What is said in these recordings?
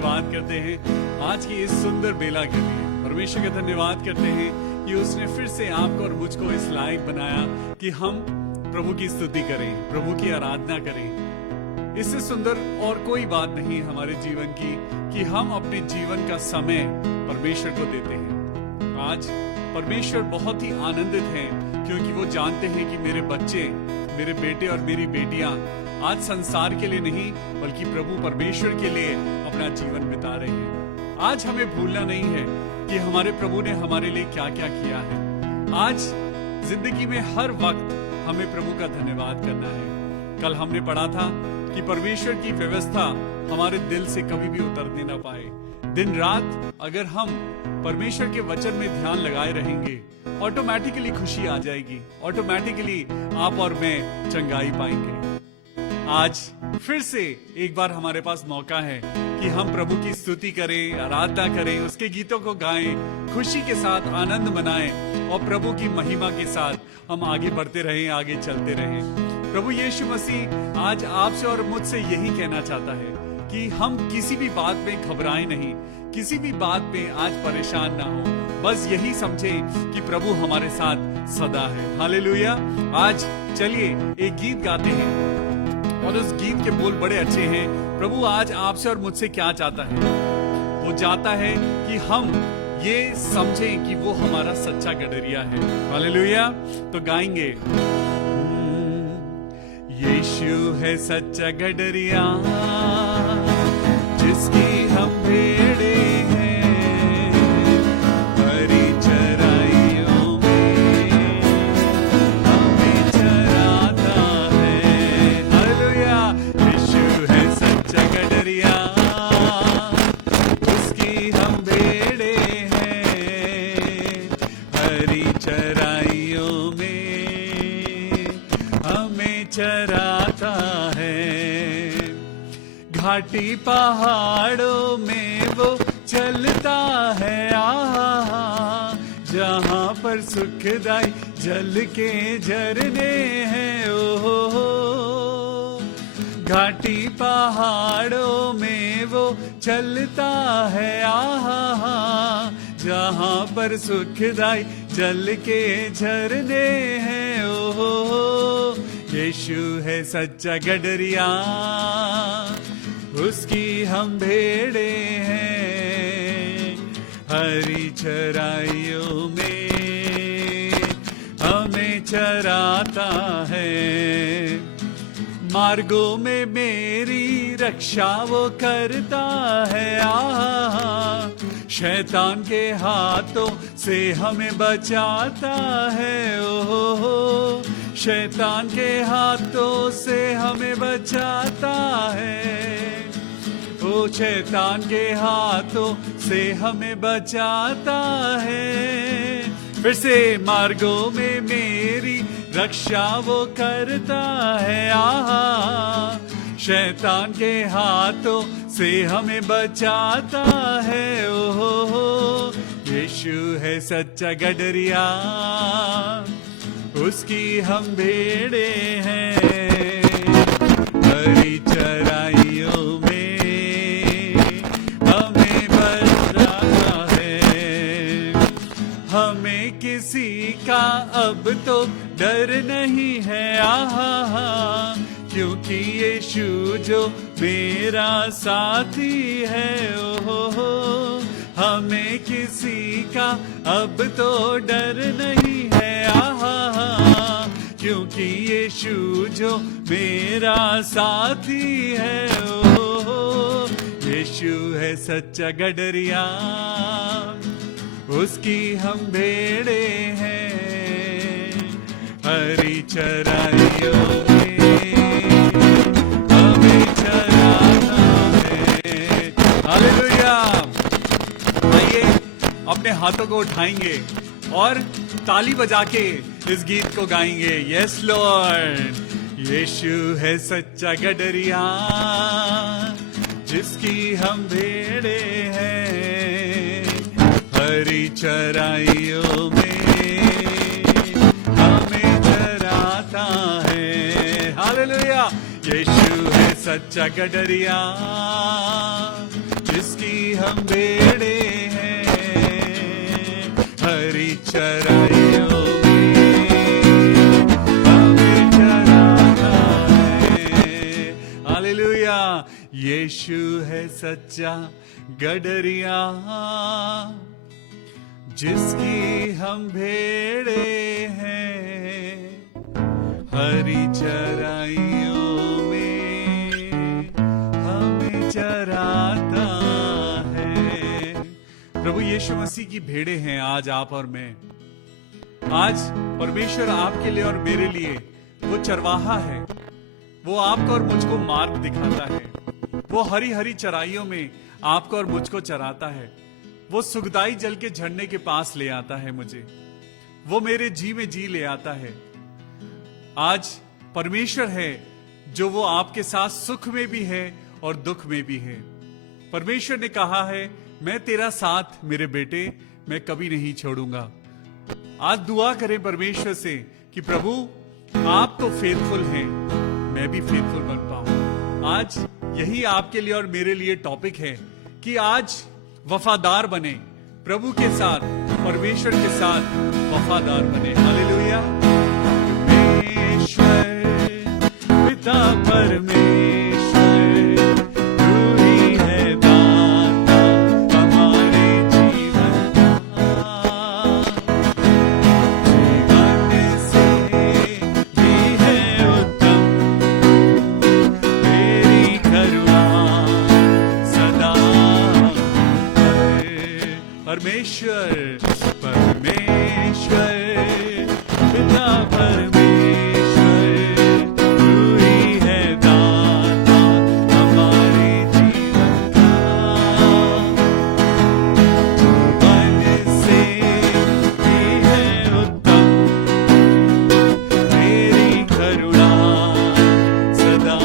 धन्यवाद करते हैं आज की इस सुंदर बेला के लिए। परमेश्वर का धन्यवाद करते हैं कि उसने फिर से आपको और मुझको इस लायक बनाया कि हम प्रभु की स्तुति करें, प्रभु की आराधना करें। इससे सुंदर और कोई बात नहीं हमारे जीवन की कि हम अपने जीवन का समय परमेश्वर को देते हैं। आज परमेश्वर बहुत ही आनंदित हैं क्योंकि वो जानते हैं कि मेरे बच्चे, मेरे बेटे और मेरी बेटियां आज संसार के लिए नहीं बल्कि प्रभु परमेश्वर के लिए अपना जीवन बिता रहे हैं। आज हमें भूलना नहीं है कि हमारे प्रभु ने हमारे लिए क्या क्या किया है। आज जिंदगी में हर वक्त हमें प्रभु का धन्यवाद करना है। कल हमने पढ़ा था कि परमेश्वर की व्यवस्था हमारे दिल से कभी भी उतरने ना पाए। दिन रात अगर हम परमेश्वर के वचन में ध्यान लगाए रहेंगे, ऑटोमेटिकली खुशी आ जाएगी, ऑटोमेटिकली आप और मैं चंगाई पाएंगे। आज फिर से एक बार हमारे पास मौका है कि हम प्रभु की स्तुति करें, आराधना करें, उसके गीतों को गाएं, खुशी के साथ आनंद मनाएं और प्रभु की महिमा के साथ हम आगे बढ़ते रहें, आगे चलते रहें। प्रभु यीशु मसीह आज आपसे और मुझसे यही कहना चाहता है कि हम किसी भी बात में घबराएं नहीं, किसी भी बात में आज परेशान ना हो। बस यही समझें कि प्रभु हमारे साथ सदा है। हालेलुया। आज चलिए एक गीत गाते हैं और उस गीत के बोल बड़े अच्छे हैं। प्रभु आज आपसे और मुझसे क्या चाहता है? वो चाहता है कि हम ये समझें कि वो हमारा सच्चा गडरिया है। हालेलुया। तो गाएंगे, यीशु है सच्चा गडरिया जिसकी हम भेड़े हैं, हरी चराइयों में हमें चराता है। हालेलुया। यीशु है सच्चा गडरिया, उसकी हम भेड़े हैं, हरी चराइयों में हमें चराता है। घाटी पहाड़ों में वो चलता है, जहां पर सुखदाई जल के झरने हैं। ओहो, घाटी पहाड़ों में वो चलता है, जहां पर सुखदाई जल के झरने हैं। ओहो, यीशु है सच्चा गडरिया, उसकी हम भेड़े हैं, हरी चराइयों में हमें चराता है। मार्गों में मेरी रक्षा वो करता है, शैतान के हाथों से हमें बचाता है। ओहो, शैतान के हाथों से हमें बचाता है। ओ शैतान के हाथों से हमें बचाता है। फिर से, मार्गों में मेरी रक्षा वो करता है, शैतान के हाथों से हमें बचाता है। ओहो, यीशु है सच्चा गडरिया, उसकी हम भेड़े हैं, हरी चराइयों में हमें बचाता है। हमें किसी का अब तो डर नहीं है, क्योंकि यीशु जो मेरा साथी है। ओहो, हमें किसी का अब तो डर नहीं है, क्योंकि यीशु जो मेरा साथी है। ओहो, यीशु है सच्चा गडरिया, उसकी हम भेड़े हैं, हरी चराइयों में हमें चराता है। हालेलुया। आइए अपने हाथों को उठाएंगे और ताली बजा के इस गीत को गाएंगे। Yes Lord. यीशु है सच्चा गडरिया, जिसकी हम भेड़े हैं, हरी चराइयों में हमें चराता है। हालेलुया। यीशु है सच्चा गडरिया, जिसकी हम बेड़े हैं हरी चराइयों में हमें चराता है। हालेलुया। यीशु है सच्चा गडरिया, जिसकी हम भेड़े हैं हरी चराइयों में हमें चराता है। प्रभु यीशु मसीह की भेड़े हैं आज आप और मैं। आज परमेश्वर आपके लिए और मेरे लिए वो चरवाहा है। वो आपको और मुझको मार्ग दिखाता है। वो हरी हरी चराइयों में आपको और मुझको चराता है। वो सुखदाई जल के झरने के पास ले आता है मुझे। वो मेरे जी में जी ले आता है। आज परमेश्वर है जो वो आपके साथ सुख में भी है और दुख में भी है। परमेश्वर ने कहा है, मैं तेरा साथ मेरे बेटे, मैं कभी नहीं छोड़ूंगा। आज दुआ करें परमेश्वर से कि प्रभु आप तो फेथफुल हैं, मैं भी फेथफुल बन पाऊं। आज यही आपके लिए और मेरे लिए टॉपिक है कि आज वफादार बने, प्रभु के साथ, परमेश्वर के साथ वफादार बने। हालेलुया। परमेश्वर पिता परमेश्वर, तू ही है दाता हमारे जीवन का। जीवन से भी है उत्तम तेरी करुणा सदा। परमेश्वर परमेश्वर पिता परमेश्वर, तू ही है दाता हमारे जीवन का। जीवन से भी है उत्तम तेरी करुणा सदा।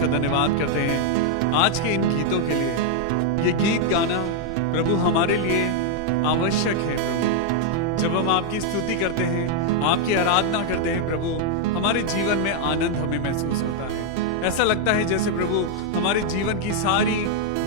धन्यवाद करते हैं आज के इन गीतों के लिए। ये गीत गाना प्रभु हमारे लिए आवश्यक है। प्रभु जब हम आपकी स्तुति करते हैं, आपकी आराधना करते हैं प्रभु, हमारे जीवन में आनंद हमें महसूस होता है। ऐसा लगता है जैसे प्रभु हमारे जीवन की सारी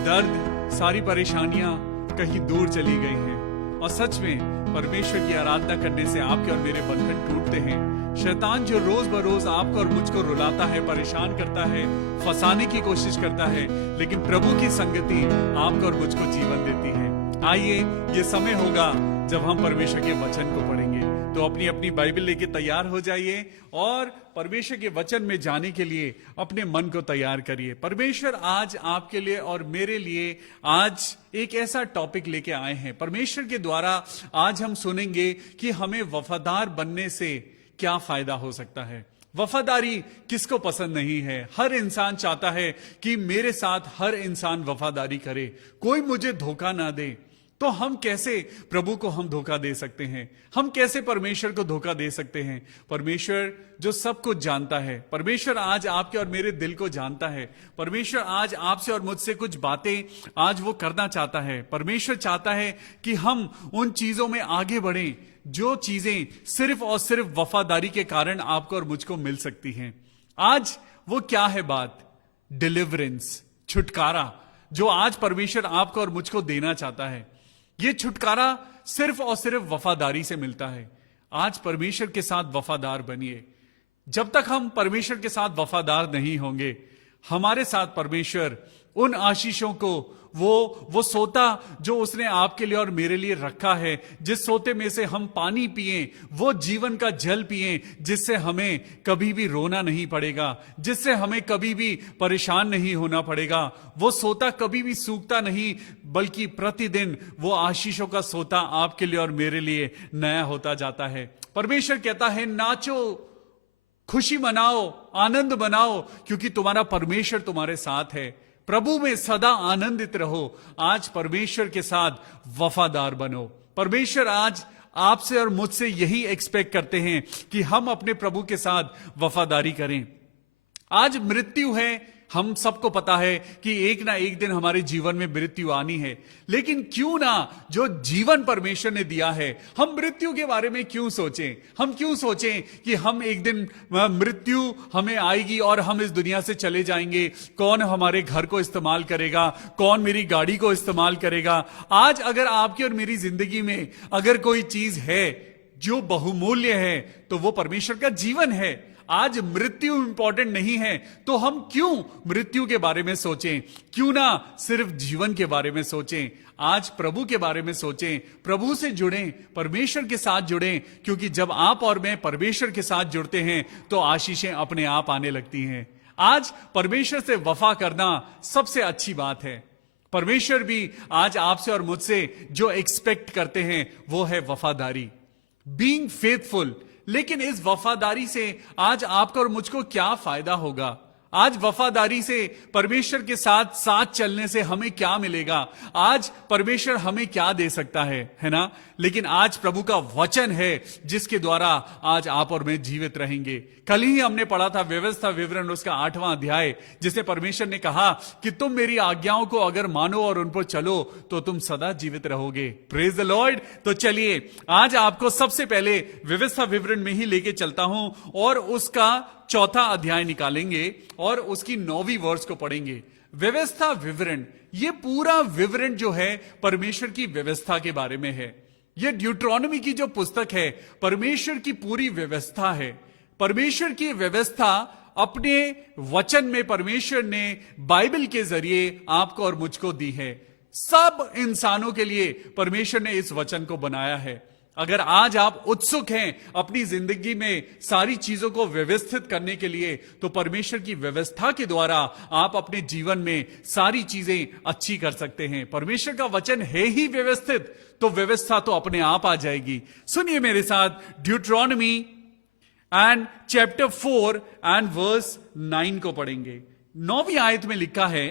दर्द, सारी परेशानियां कहीं दूर चली गई हैं। और सच में परमेश्वर की आराधना करने से आपके और मेरे बंधन टूटते हैं। शैतान जो रोज बरोज आपको और मुझको रुलाता है, परेशान करता है, फंसाने की कोशिश करता है, लेकिन प्रभु की संगति आपको और मुझको जीवन देती है। आइए, ये समय होगा जब हम परमेश्वर के वचन को पढ़ेंगे। तो अपनी अपनी बाइबल लेके तैयार हो जाइए और परमेश्वर के वचन में जाने के लिए अपने मन को तैयार करिए। परमेश्वर आज आपके लिए और मेरे लिए आज एक ऐसा टॉपिक लेके आए हैं। परमेश्वर के द्वारा आज हम सुनेंगे कि हमें वफादार बनने से क्या फायदा हो सकता है। वफादारी किसको पसंद नहीं है? हर इंसान चाहता है कि मेरे साथ हर इंसान वफादारी करे, कोई मुझे धोखा ना दे। तो हम कैसे प्रभु को हम धोखा दे सकते हैं? हम कैसे परमेश्वर को धोखा दे सकते हैं? परमेश्वर जो सब कुछ जानता है, परमेश्वर आज आपके और मेरे दिल को जानता है। परमेश्वर आज आपसे और मुझसे कुछ बातें आज वो करना चाहता है। परमेश्वर चाहता है कि हम उन चीजों में आगे बढ़ें जो चीजें सिर्फ और सिर्फ वफादारी के कारण आपको और मुझको मिल सकती हैं। आज वो क्या है बात? डिलीवरेंस, छुटकारा, जो आज परमेश्वर आपको और मुझको देना चाहता है। ये छुटकारा सिर्फ और सिर्फ वफादारी से मिलता है। आज परमेश्वर के साथ वफादार बनिए। जब तक हम परमेश्वर के साथ वफादार नहीं होंगे, हमारे साथ परमेश्वर उन आशीषों को, वो सोता जो उसने आपके लिए और मेरे लिए रखा है, जिस सोते में से हम पानी पिए, वो जीवन का जल पिए, जिससे हमें कभी भी रोना नहीं पड़ेगा, जिससे हमें कभी भी परेशान नहीं होना पड़ेगा। वो सोता कभी भी सूखता नहीं, बल्कि प्रतिदिन वो आशीषों का सोता आपके लिए और मेरे लिए नया होता जाता है। परमेश्वर कहता है, नाचो, खुशी मनाओ, आनंद मनाओ, क्योंकि तुम्हारा परमेश्वर तुम्हारे साथ है। प्रभु में सदा आनंदित रहो। आज परमेश्वर के साथ वफादार बनो। परमेश्वर आज आपसे और मुझसे यही एक्सपेक्ट करते हैं कि हम अपने प्रभु के साथ वफादारी करें। आज मृत्यु है, हम सबको पता है कि एक ना एक दिन हमारे जीवन में मृत्यु आनी है, लेकिन क्यों ना जो जीवन परमेश्वर ने दिया है, हम मृत्यु के बारे में क्यों सोचें? हम क्यों सोचें कि हम एक दिन मृत्यु हमें आएगी और हम इस दुनिया से चले जाएंगे? कौन हमारे घर को इस्तेमाल करेगा? कौन मेरी गाड़ी को इस्तेमाल करेगा? आज अगर आपकी और मेरी जिंदगी में अगर कोई चीज है जो बहुमूल्य है, तो वो परमेश्वर का जीवन है। आज मृत्यु इंपॉर्टेंट नहीं है, तो हम क्यों मृत्यु के बारे में सोचें? क्यों ना सिर्फ जीवन के बारे में सोचें? आज प्रभु के बारे में सोचें, प्रभु से जुड़ें, परमेश्वर के साथ जुड़ें, क्योंकि जब आप और मैं परमेश्वर के साथ जुड़ते हैं तो आशीषें अपने आप आने लगती हैं। आज परमेश्वर से वफा करना सबसे अच्छी बात है। परमेश्वर भी आज आपसे और मुझसे जो एक्सपेक्ट करते हैं वो है वफादारी, बीइंग फेथफुल। लेकिन इस वफादारी से आज आपको और मुझको क्या फायदा होगा? आज वफादारी से, परमेश्वर के साथ साथ चलने से हमें क्या मिलेगा? आज परमेश्वर हमें क्या दे सकता है ना? लेकिन आज प्रभु का वचन है जिसके द्वारा आज आप और मैं जीवित रहेंगे। कल ही हमने पढ़ा था व्यवस्था विवरण उसका 8वां अध्याय, जिसे परमेश्वर ने कहा कि तुम मेरी आज्ञाओं को अगर मानो और उन पर चलो तो तुम सदा जीवित रहोगे। Praise the Lord. तो चलिए आज आपको सबसे पहले व्यवस्था विवरण में ही लेके चलता हूं और उसका 4वां अध्याय निकालेंगे और उसकी 9वीं वर्ष को पढ़ेंगे। व्यवस्था विवरण, ये पूरा विवरण जो है परमेश्वर की व्यवस्था के बारे में है। ये ड्यूट्रॉनमी की जो पुस्तक है, परमेश्वर की पूरी व्यवस्था है। परमेश्वर की व्यवस्था अपने वचन में परमेश्वर ने बाइबल के जरिए आपको और मुझको दी है। सब इंसानों के लिए परमेश्वर ने इस वचन को बनाया है। अगर आज आप उत्सुक हैं अपनी जिंदगी में सारी चीजों को व्यवस्थित करने के लिए, तो परमेश्वर की व्यवस्था के द्वारा आप अपने जीवन में सारी चीजें अच्छी कर सकते हैं। परमेश्वर का वचन है ही व्यवस्थित, तो व्यवस्था तो अपने आप आ जाएगी। सुनिए मेरे साथ, Deuteronomy and chapter 4 and verse 9 को पढ़ेंगे। 9वीं आयत में लिखा है,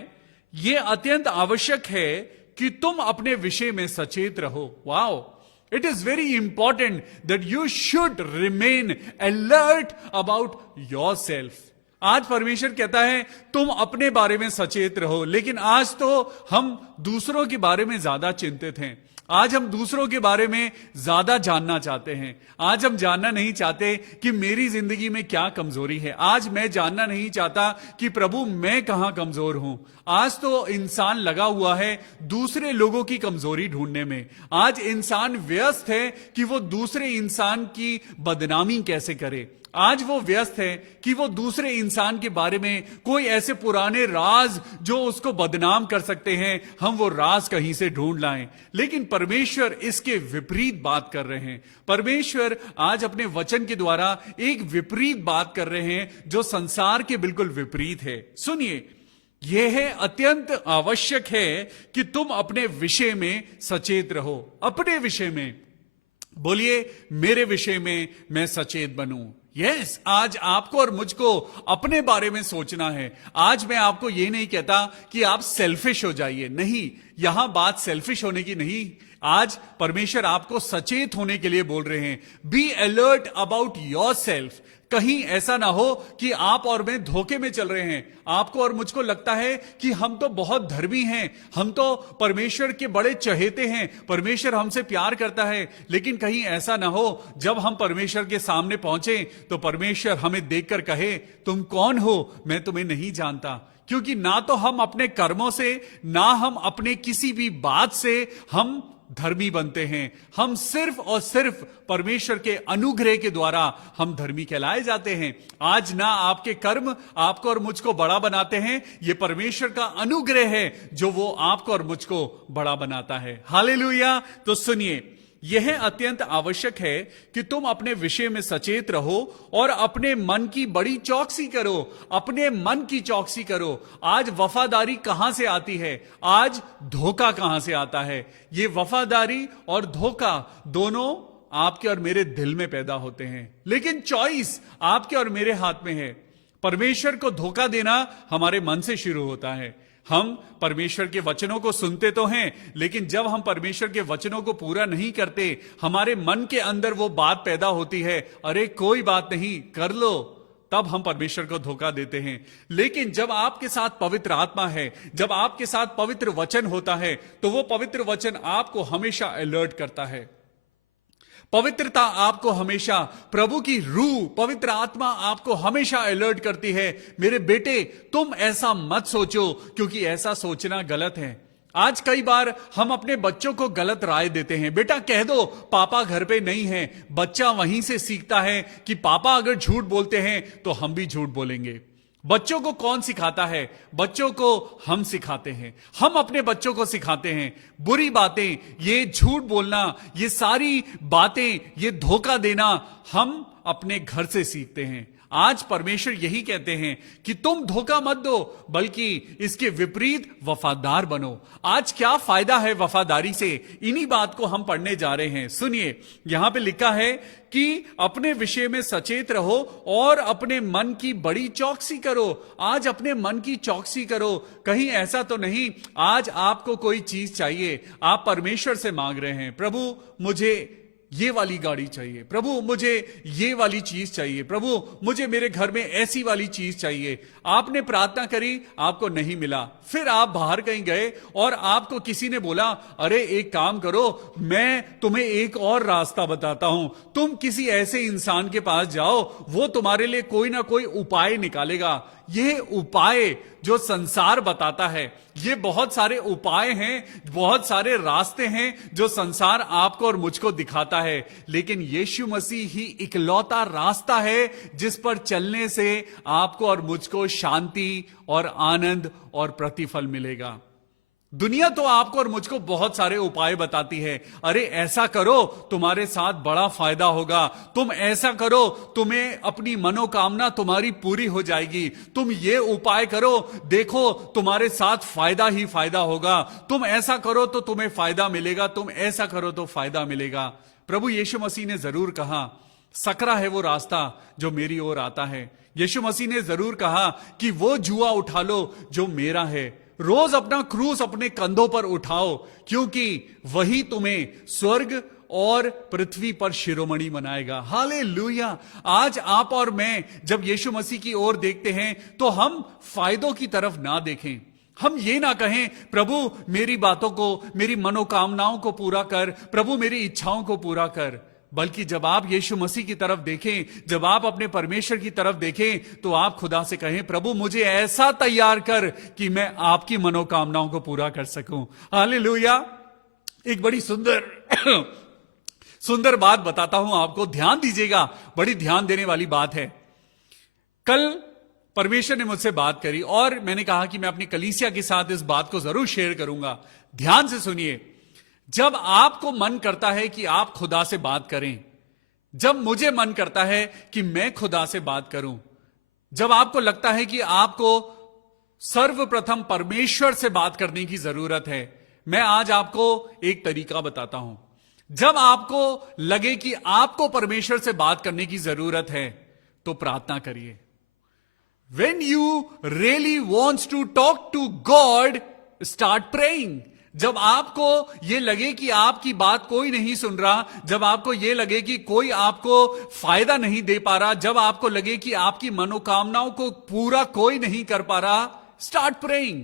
यह अत्यंत आवश्यक है कि तुम अपने विषय में सचेत रहो। Wow, it is very important that you should remain alert about yourself. आज परमेश्वर कहता है तुम अपने बारे में सचेत रहो, लेकिन आज तो हम दूसरों के बारे में ज्यादा चिंतित हैं। आज हम दूसरों के बारे में ज्यादा जानना चाहते हैं। आज हम जानना नहीं चाहते कि मेरी जिंदगी में क्या कमजोरी है। आज मैं जानना नहीं चाहता कि प्रभु मैं कहां कमजोर हूं। आज तो इंसान लगा हुआ है दूसरे लोगों की कमजोरी ढूंढने में। आज इंसान व्यस्त है कि वो दूसरे इंसान की बदनामी कैसे करे। आज वो व्यस्त है कि वो दूसरे इंसान के बारे में कोई ऐसे पुराने राज जो उसको बदनाम कर सकते हैं, हम वो राज कहीं से ढूंढ लाएं। लेकिन परमेश्वर इसके विपरीत बात कर रहे हैं। परमेश्वर आज अपने वचन के द्वारा एक विपरीत बात कर रहे हैं जो संसार के बिल्कुल विपरीत है। सुनिए, यह है अत्यंत आवश्यक है कि तुम अपने विषय में सचेत रहो। अपने विषय में बोलिए, मेरे विषय में मैं सचेत बनूं। यस, आज आपको और मुझको अपने बारे में सोचना है। आज मैं आपको यह नहीं कहता कि आप सेल्फिश हो जाइए, नहीं, यहां बात सेल्फिश होने की नहीं, आज परमेश्वर आपको सचेत होने के लिए बोल रहे हैं, be alert about your self. कहीं ऐसा ना हो कि आप और मैं धोखे में चल रहे हैं। आपको और मुझको लगता है कि हम तो बहुत धर्मी हैं, हम तो परमेश्वर के बड़े चहेते हैं, परमेश्वर हमसे प्यार करता है। लेकिन कहीं ऐसा ना हो जब हम परमेश्वर के सामने पहुंचे तो परमेश्वर हमें देखकर कहे, तुम कौन हो, मैं तुम्हें नहीं जानता। क्योंकि ना तो हम अपने कर्मों से, ना हम अपने किसी भी बात से हम धर्मी बनते हैं। हम सिर्फ और सिर्फ परमेश्वर के अनुग्रह के द्वारा हम धर्मी कहलाए जाते हैं। आज ना आपके कर्म आपको और मुझको बड़ा बनाते हैं, ये परमेश्वर का अनुग्रह है जो वो आपको और मुझको बड़ा बनाता है। हालेलुया। तो सुनिए, यह अत्यंत आवश्यक है कि तुम अपने विषय में सचेत रहो और अपने मन की बड़ी चौकसी करो। अपने मन की चौकसी करो। आज वफादारी कहां से आती है? आज धोखा कहां से आता है? ये वफादारी और धोखा दोनों आपके और मेरे दिल में पैदा होते हैं, लेकिन चॉइस आपके और मेरे हाथ में है। परमेश्वर को धोखा देना हमारे मन से शुरू होता है। हम परमेश्वर के वचनों को सुनते तो हैं, लेकिन जब हम परमेश्वर के वचनों को पूरा नहीं करते, हमारे मन के अंदर वो बात पैदा होती है, अरे कोई बात नहीं, कर लो, तब हम परमेश्वर को धोखा देते हैं। लेकिन जब आपके साथ पवित्र आत्मा है, जब आपके साथ पवित्र वचन होता है, तो वो पवित्र वचन आपको हमेशा अलर्ट करता है। पवित्रता आपको हमेशा, प्रभु की रूह, पवित्र आत्मा आपको हमेशा अलर्ट करती है, मेरे बेटे तुम ऐसा मत सोचो, क्योंकि ऐसा सोचना गलत है। आज कई बार हम अपने बच्चों को गलत राय देते हैं, बेटा कह दो पापा घर पे नहीं है। बच्चा वहीं से सीखता है कि पापा अगर झूठ बोलते हैं तो हम भी झूठ बोलेंगे। बच्चों को कौन सिखाता है? बच्चों को हम सिखाते हैं। हम अपने बच्चों को सिखाते हैं बुरी बातें, ये झूठ बोलना, ये सारी बातें, ये धोखा देना हम अपने घर से सीखते हैं। आज परमेश्वर यही कहते हैं कि तुम धोखा मत दो, बल्कि इसके विपरीत वफादार बनो। आज क्या फायदा है वफादारी से? इन्हीं बात को हम पढ़ने जा रहे हैं। सुनिए, यहां पे लिखा है कि अपने विषय में सचेत रहो और अपने मन की बड़ी चौकसी करो। आज अपने मन की चौकसी करो। कहीं ऐसा तो नहीं आज आपको कोई चीज चाहिए, आप परमेश्वर से मांग रहे हैं, प्रभु मुझे ये वाली गाड़ी चाहिए, प्रभु मुझे ये वाली चीज चाहिए, प्रभु मुझे मेरे घर में ऐसी वाली चीज चाहिए। आपने प्रार्थना करी, आपको नहीं मिला। फिर आप बाहर कहीं गए और आपको किसी ने बोला, अरे एक काम करो, मैं तुम्हें एक और रास्ता बताता हूं, तुम किसी ऐसे इंसान के पास जाओ, वो तुम्हारे लिए कोई ना कोई उपाय निकालेगा। ये उपाय जो संसार बताता है, ये बहुत सारे उपाय हैं, बहुत सारे रास्ते हैं जो संसार आपको और मुझको दिखाता है, लेकिन यीशु मसीह ही इकलौता रास्ता है जिस पर चलने से आपको और मुझको शांति और आनंद और प्रतिफल मिलेगा। दुनिया तो आपको और मुझको बहुत सारे उपाय बताती है, अरे ऐसा करो तुम्हारे साथ बड़ा फायदा होगा, तुम ऐसा करो तुम्हें अपनी मनोकामना तुम्हारी पूरी हो जाएगी, तुम ये उपाय करो देखो तुम्हारे साथ फायदा ही फायदा होगा, तुम ऐसा करो तो तुम्हें फायदा मिलेगा, तुम ऐसा करो तो फायदा मिलेगा। प्रभु यीशु मसीह ने जरूर कहा, सकरा है वो रास्ता जो मेरी ओर आता है। यीशु मसीह ने जरूर कहा कि वो जुआ उठा लो जो मेरा है। रोज अपना क्रूस अपने कंधों पर उठाओ, क्योंकि वही तुम्हें स्वर्ग और पृथ्वी पर शिरोमणि बनाएगा। हालेलुया। आज आप और मैं जब यीशु मसीह की ओर देखते हैं तो हम फायदों की तरफ ना देखें। हम ये ना कहें प्रभु मेरी बातों को, मेरी मनोकामनाओं को पूरा कर, प्रभु मेरी इच्छाओं को पूरा कर, बल्कि जब आप यीशु मसीह की तरफ देखें, जब आप अपने परमेश्वर की तरफ देखें, तो आप खुदा से कहें, प्रभु मुझे ऐसा तैयार कर कि मैं आपकी मनोकामनाओं को पूरा कर सकूं। हालेलुया। एक बड़ी सुंदर बात बताता हूं आपको, ध्यान दीजिएगा, बड़ी ध्यान देने वाली बात है। कल परमेश्वर ने मुझसे बात करी और मैंने कहा कि मैं अपनी कलीसिया के साथ इस बात को जरूर शेयर करूंगा। ध्यान से सुनिए, जब आपको मन करता है कि आप खुदा से बात करें, जब मुझे मन करता है कि मैं खुदा से बात करूं, जब आपको लगता है कि आपको सर्वप्रथम परमेश्वर से बात करने की जरूरत है, मैं आज आपको एक तरीका बताता हूं। जब आपको लगे कि आपको परमेश्वर से बात करने की जरूरत है तो प्रार्थना करिए। When you really wants to talk to God, start praying. जब आपको ये लगे कि आपकी बात कोई नहीं सुन रहा, जब आपको ये लगे कि कोई आपको फायदा नहीं दे पा रहा, जब आपको लगे कि आपकी मनोकामनाओं को पूरा कोई नहीं कर पा रहा, स्टार्ट प्रेइंग,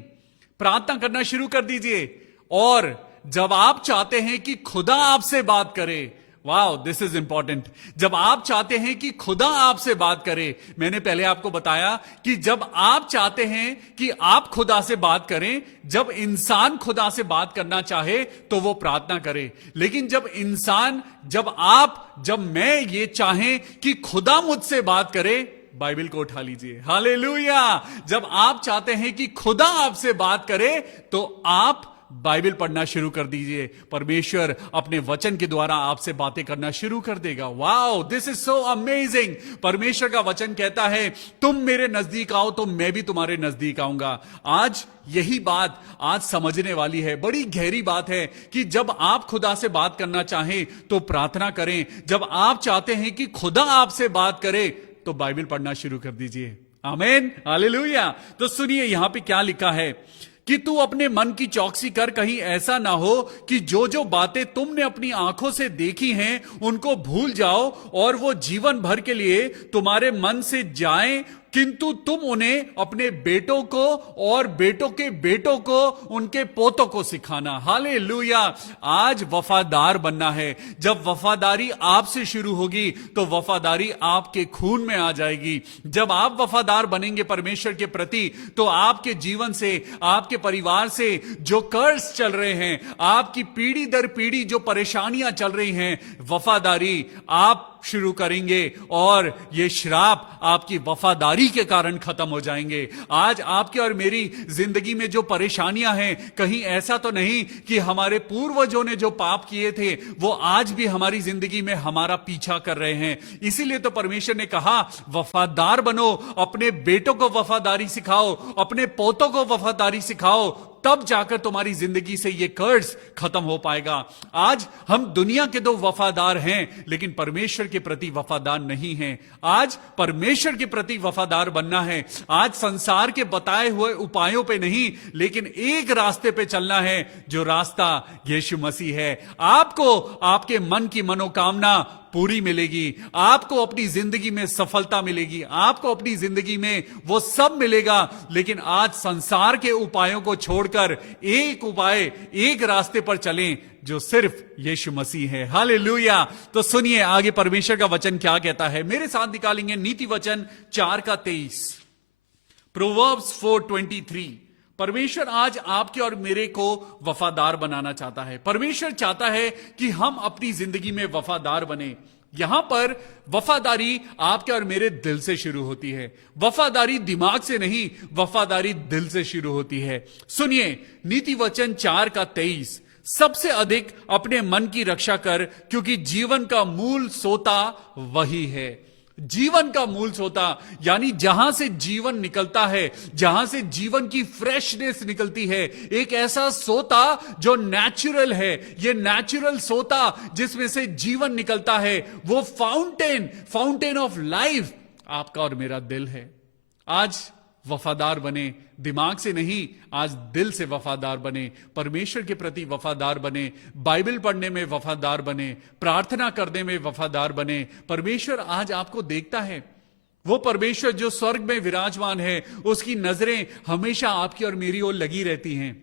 प्रार्थना करना शुरू कर दीजिए। और जब आप चाहते हैं कि खुदा आपसे बात करे, वाओ, दिस इज इंपॉर्टेंट, जब आप चाहते हैं कि खुदा आपसे बात करे, मैंने पहले आपको बताया कि जब आप चाहते हैं कि आप खुदा से बात करें, जब इंसान खुदा से बात करना चाहे तो वो प्रार्थना करे। लेकिन जब मैं ये चाहें कि खुदा मुझसे बात करे, बाइबल को उठा लीजिए, हालेलुया। जब आप चाहते हैं कि खुदा आपसे बात करे तो आप बाइबल पढ़ना शुरू कर दीजिए। परमेश्वर अपने वचन के द्वारा आपसे बातें करना शुरू कर देगा। Wow, this is so amazing. परमेश्वर का वचन कहता है, तुम मेरे नजदीक आओ तो मैं भी तुम्हारे नजदीक आऊंगा। आज यही बात आज समझने वाली है, बड़ी गहरी बात है कि जब आप खुदा से बात करना चाहें तो प्रार्थना करें। जब आप चाहते हैं कि खुदा आपसे बात करे तो बाइबल पढ़ना शुरू कर दीजिए। आमीन, हालेलुया। तो सुनिए यहां पे क्या लिखा है कि तू अपने मन की चौकसी कर, कहीं ऐसा ना हो कि जो जो बातें तुमने अपनी आंखों से देखी हैं उनको भूल जाओ और वो जीवन भर के लिए तुम्हारे मन से जाएं, किंतु तुम उन्हें अपने बेटों को और बेटों के बेटों को, उनके पोतों को सिखाना। हालेलुया। आज वफादार बनना है। जब वफादारी आपसे शुरू होगी तो वफादारी आपके खून में आ जाएगी। जब आप वफादार बनेंगे परमेश्वर के प्रति तो आपके जीवन से, आपके परिवार से जो कर्ज चल रहे हैं, आपकी पीढ़ी दर पीढ़ी जो परेशानियां चल रही हैं, वफादारी आप शुरू करेंगे और ये श्राप आपकी वफादारी के कारण खत्म हो जाएंगे। आज आपके और मेरी जिंदगी में जो परेशानियां हैं, कहीं ऐसा तो नहीं कि हमारे पूर्वजों ने जो पाप किए थे वो आज भी हमारी जिंदगी में हमारा पीछा कर रहे हैं। इसीलिए तो परमेश्वर ने कहा, वफादार बनो, अपने बेटों को वफादारी सिखाओ, अपने पोतों को वफादारी सिखाओ, तब जाकर तुम्हारी जिंदगी से ये कर्ज खत्म हो पाएगा। आज हम दुनिया के तो वफादार हैं लेकिन परमेश्वर के प्रति वफादार नहीं हैं। आज परमेश्वर के प्रति वफादार बनना है। आज संसार के बताए हुए उपायों पे नहीं, लेकिन एक रास्ते पे चलना है, जो रास्ता यीशु मसीह है। आपको आपके मन की मनोकामना पूरी मिलेगी, आपको अपनी जिंदगी में सफलता मिलेगी, आपको अपनी जिंदगी में वो सब मिलेगा। लेकिन आज संसार के उपायों को छोड़कर एक उपाय, एक रास्ते पर चलें जो सिर्फ यीशु मसीह है। हालेलुया। तो सुनिए आगे परमेश्वर का वचन क्या कहता है। मेरे साथ निकालेंगे नीति वचन 4:23, प्रोवर्ब्स 4:23। परमेश्वर आज आपके और मेरे को वफादार बनाना चाहता है। परमेश्वर चाहता है कि हम अपनी जिंदगी में वफादार बने। यहां पर वफादारी आपके और मेरे दिल से शुरू होती है। वफादारी दिमाग से नहीं, वफादारी दिल से शुरू होती है। सुनिए नीति वचन 4:23, सबसे अधिक अपने मन की रक्षा कर, क्योंकि जीवन का मूल सोता वही है। जीवन का मूल सोता यानी जहां से जीवन निकलता है, जहां से जीवन की फ्रेशनेस निकलती है, एक ऐसा सोता जो नेचुरल है। ये नेचुरल सोता जिसमें से जीवन निकलता है, वो फाउंटेन ऑफ लाइफ आपका और मेरा दिल है। आज वफादार बने, दिमाग से नहीं, आज दिल से वफादार बने, परमेश्वर के प्रति वफादार बने, बाइबल पढ़ने में वफादार बने, प्रार्थना करने में वफादार बने। परमेश्वर आज आपको देखता है। वो परमेश्वर जो स्वर्ग में विराजमान है, उसकी नजरें हमेशा आपकी और मेरी ओर लगी रहती हैं।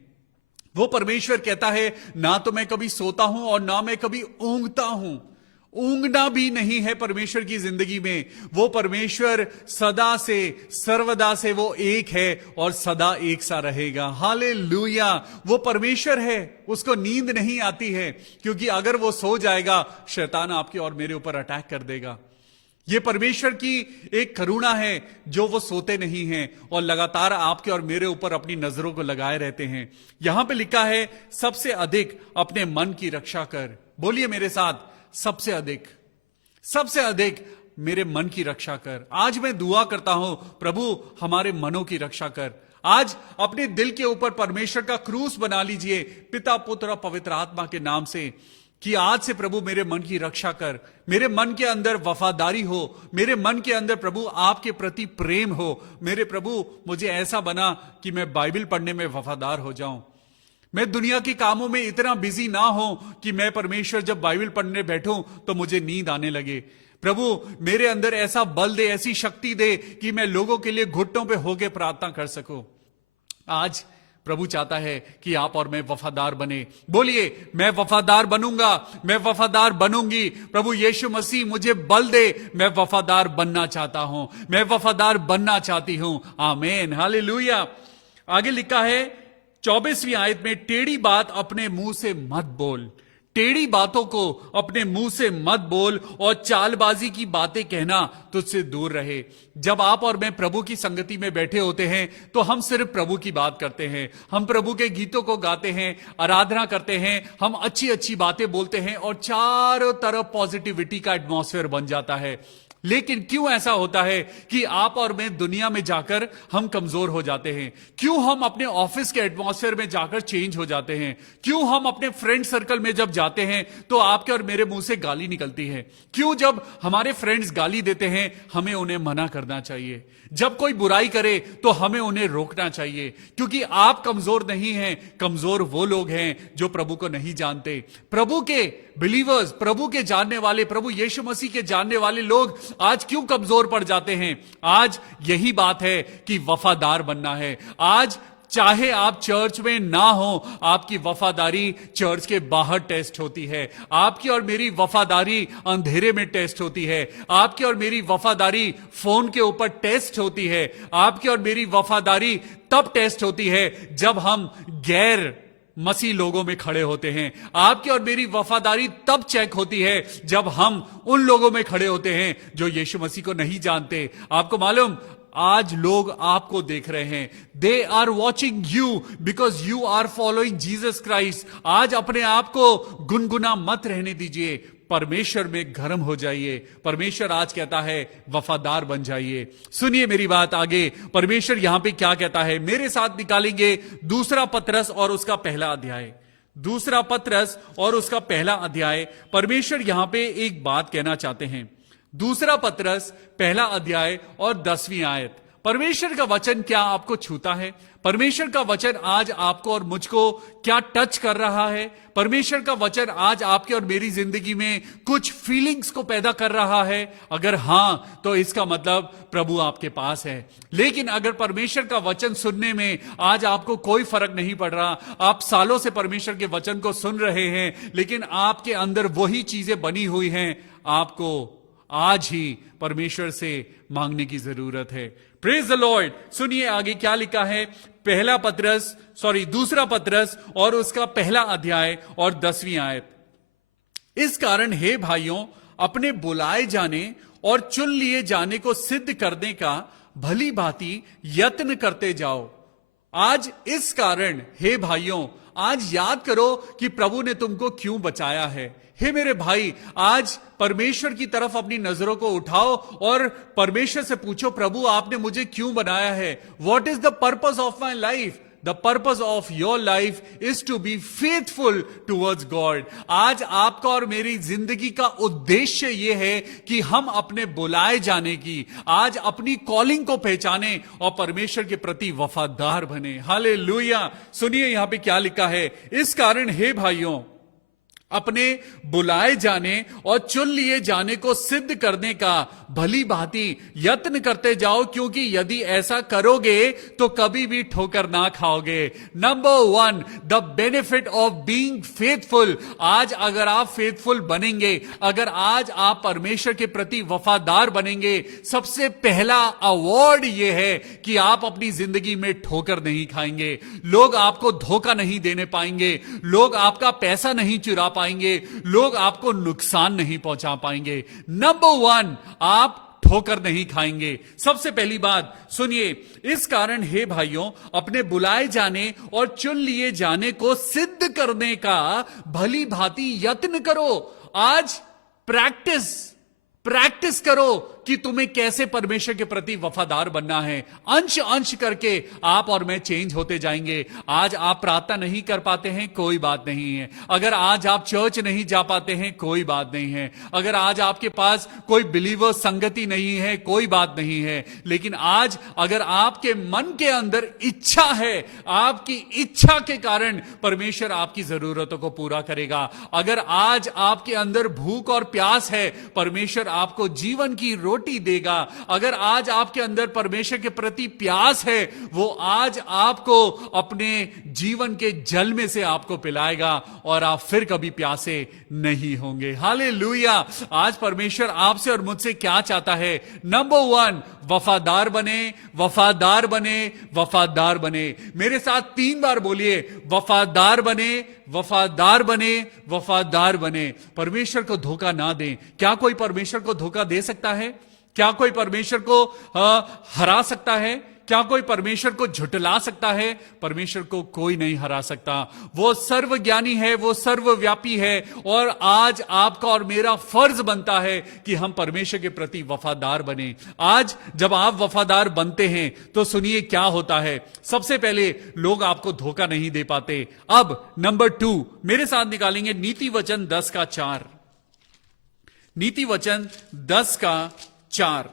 वो परमेश्वर कहता है, ना तो मैं कभी सोता हूं और ना मैं कभी ऊंघता हूं। ऊंघना भी नहीं है परमेश्वर की जिंदगी में। वो परमेश्वर सदा से, सर्वदा से वो एक है और सदा एक सा रहेगा। हालेलुया। वो परमेश्वर है, उसको नींद नहीं आती है, क्योंकि अगर वो सो जाएगा शैतान आपके और मेरे ऊपर अटैक कर देगा। ये परमेश्वर की एक करुणा है जो वो सोते नहीं हैं और लगातार आपके और मेरे ऊपर अपनी नजरों को लगाए रहते हैं। यहां पे लिखा है, सबसे अधिक अपने मन की रक्षा कर। बोलिए मेरे साथ, सबसे अधिक मेरे मन की रक्षा कर। आज मैं दुआ करता हूं, प्रभु हमारे मनों की रक्षा कर। आज अपने दिल के ऊपर परमेश्वर का क्रूस बना लीजिए, पिता पुत्र और पवित्र आत्मा के नाम से, कि आज से प्रभु मेरे मन की रक्षा कर। मेरे मन के अंदर वफादारी हो, मेरे मन के अंदर प्रभु आपके प्रति प्रेम हो। मेरे प्रभु मुझे ऐसा बना कि मैं बाइबल पढ़ने में वफादार हो जाऊं। मैं दुनिया के कामों में इतना बिजी ना हूं कि मैं परमेश्वर जब बाइबल पढ़ने बैठूं तो मुझे नींद आने लगे। प्रभु मेरे अंदर ऐसा बल दे, ऐसी शक्ति दे कि मैं लोगों के लिए घुटनों पे होके प्रार्थना कर सकूं। आज प्रभु चाहता है कि आप और मैं वफादार बने। बोलिए, मैं वफादार बनूंगा, मैं वफादार बनूंगी। प्रभु यीशु मसीह मुझे बल दे, मैं वफादार बनना चाहता हूं, मैं वफादार बनना चाहती हूं। आमीन, हालेलुया। आगे लिखा है 24वीं आयत में, टेढ़ी बात अपने मुंह से मत बोल। टेढ़ी बातों को अपने मुंह से मत बोल और चालबाजी की बातें कहना तुझसे दूर रहे। जब आप और मैं प्रभु की संगति में बैठे होते हैं तो हम सिर्फ प्रभु की बात करते हैं, हम प्रभु के गीतों को गाते हैं, आराधना करते हैं, हम अच्छी अच्छी बातें बोलते हैं और चारों तरफ पॉजिटिविटी का एटमॉस्फेयर बन जाता है। लेकिन क्यों ऐसा होता है कि आप और मैं दुनिया में जाकर हम कमजोर हो जाते हैं? क्यों हम अपने ऑफिस के एटमॉस्फेयर में जाकर चेंज हो जाते हैं? क्यों हम अपने फ्रेंड सर्कल में जब जाते हैं तो आपके और मेरे मुंह से गाली निकलती है? क्यों जब हमारे फ्रेंड्स गाली देते हैं हमें उन्हें मना करना चाहिए? जब कोई बुराई करे तो हमें उन्हें रोकना चाहिए, क्योंकि आप कमजोर नहीं हैं, कमजोर वो लोग हैं जो प्रभु को नहीं जानते। प्रभु के बिलीवर्स, प्रभु के जानने वाले, प्रभु यीशु मसीह के जानने वाले लोग आज क्यों कमजोर पड़ जाते हैं? आज यही बात है कि वफादार बनना है। आज चाहे आप चर्च में ना हो, आपकी वफादारी चर्च के बाहर टेस्ट होती है। आपकी और मेरी वफादारी अंधेरे में टेस्ट होती है। आपकी और मेरी वफादारी फोन के ऊपर टेस्ट होती है। आपकी और मेरी वफादारी तब टेस्ट होती है जब हम गैर मसीह लोगों में खड़े होते हैं। आपकी और मेरी वफादारी तब चेक होती है जब हम उन लोगों में खड़े होते हैं जो यीशु मसीह को नहीं जानते। आपको मालूम, आज लोग आपको देख रहे हैं। They are watching you because you are following Jesus Christ. आज अपने आप को गुनगुना मत रहने दीजिए, परमेश्वर में गर्म हो जाइए। परमेश्वर आज कहता है वफादार बन जाइए। सुनिए मेरी बात आगे, परमेश्वर यहां पे क्या कहता है। मेरे साथ निकालेंगे दूसरा पतरस और उसका पहला अध्याय। दूसरा पतरस और उसका पहला अध्याय। परमेश्वर यहां पे एक बात कहना चाहते हैं। दूसरा पतरस पहला अध्याय और 10वीं आयत। परमेश्वर का वचन क्या आपको छूता है? परमेश्वर का वचन आज आपको और मुझको क्या टच कर रहा है? परमेश्वर का वचन आज आपके और मेरी जिंदगी में कुछ फीलिंग्स को पैदा कर रहा है? अगर हां, तो इसका मतलब प्रभु आपके पास है। लेकिन अगर परमेश्वर का वचन सुनने में आज आपको कोई फर्क नहीं पड़ रहा, आप सालों से परमेश्वर के वचन को सुन रहे हैं लेकिन आपके अंदर वही चीजें बनी हुई हैं, आपको आज ही परमेश्वर से मांगने की जरूरत है। Praise the Lord. सुनिए आगे क्या लिखा है। दूसरा पतरस और उसका पहला अध्याय और 10वीं आयत। इस कारण हे भाइयों, अपने बुलाए जाने और चुन लिए जाने को सिद्ध करने का भली भांति यत्न करते जाओ। आज इस कारण हे भाइयों, आज याद करो कि प्रभु ने तुमको क्यों बचाया है। हे मेरे भाई, आज परमेश्वर की तरफ अपनी नजरों को उठाओ और परमेश्वर से पूछो, प्रभु आपने मुझे क्यों बनाया है? What is the purpose of my life? The purpose of your life is to be faithful towards God. आज आपका और मेरी जिंदगी का उद्देश्य यह है कि हम अपने बुलाए जाने की, आज अपनी कॉलिंग को पहचाने और परमेश्वर के प्रति वफादार बने। हालेलुया। सुनिए यहां पे क्या लिखा है। इस कारण हे भाइयों, अपने बुलाए जाने और चुन लिए जाने को सिद्ध करने का भली भांति यत्न करते जाओ, क्योंकि यदि ऐसा करोगे तो कभी भी ठोकर ना खाओगे। Number 1, the benefit of being faithful. आज अगर आप फेथफुल बनेंगे, अगर आज आप परमेश्वर के प्रति वफादार बनेंगे, सबसे पहला अवार्ड यह है कि आप अपनी जिंदगी में ठोकर नहीं खाएंगे। लोग आपको धोखा नहीं देने पाएंगे, लोग आपका पैसा नहीं चुरा पाएंगे, लोग आपको नुकसान नहीं पहुंचा पाएंगे। नंबर 1, आप ठोकर नहीं खाएंगे। सबसे पहली बात सुनिए, इस कारण हे भाइयों, अपने बुलाए जाने और चुन लिए जाने को सिद्ध करने का भली भांति यत्न करो। आज प्रैक्टिस करो कि तुम्हें कैसे परमेश्वर के प्रति वफादार बनना है। अंश अंश करके आप और मैं चेंज होते जाएंगे। आज आप प्रार्थना नहीं कर पाते हैं, कोई बात नहीं है। अगर आज आप चर्च नहीं जा पाते हैं, कोई बात नहीं है। अगर आज आपके पास कोई बिलीवर संगति नहीं है, कोई बात नहीं है। लेकिन आज अगर आपके मन के अंदर इच्छा है, आपकी इच्छा के कारण परमेश्वर आपकी जरूरतों को पूरा करेगा। अगर आज आपके अंदर भूख और प्यास है, परमेश्वर आपको जीवन की रोटी देगा। अगर आज आपके अंदर परमेश्वर के प्रति प्यास है, वो आज आपको अपने जीवन के जल में से आपको पिलाएगा और आप फिर कभी प्यासे नहीं होंगे। हालेलुया। आज परमेश्वर आपसे और मुझसे क्या चाहता है? नंबर 1, वफादार बने, वफादार बने, वफादार बने। मेरे साथ 3 बार बोलिए, वफादार बने, वफादार बने, वफादार बने। परमेश्वर को धोखा ना दें। क्या कोई परमेश्वर को धोखा दे सकता है? क्या कोई परमेश्वर को हरा सकता है? क्या कोई परमेश्वर को झुठला सकता है? परमेश्वर को कोई नहीं हरा सकता। वो सर्वज्ञानी है, वो सर्वव्यापी है। और आज आपका और मेरा फर्ज बनता है कि हम परमेश्वर के प्रति वफादार बने। आज जब आप वफादार बनते हैं तो सुनिए क्या होता है। सबसे पहले लोग आपको धोखा नहीं दे पाते। अब नंबर 2 मेरे साथ निकालेंगे नीति वचन 10:4। नीति वचन 10:4।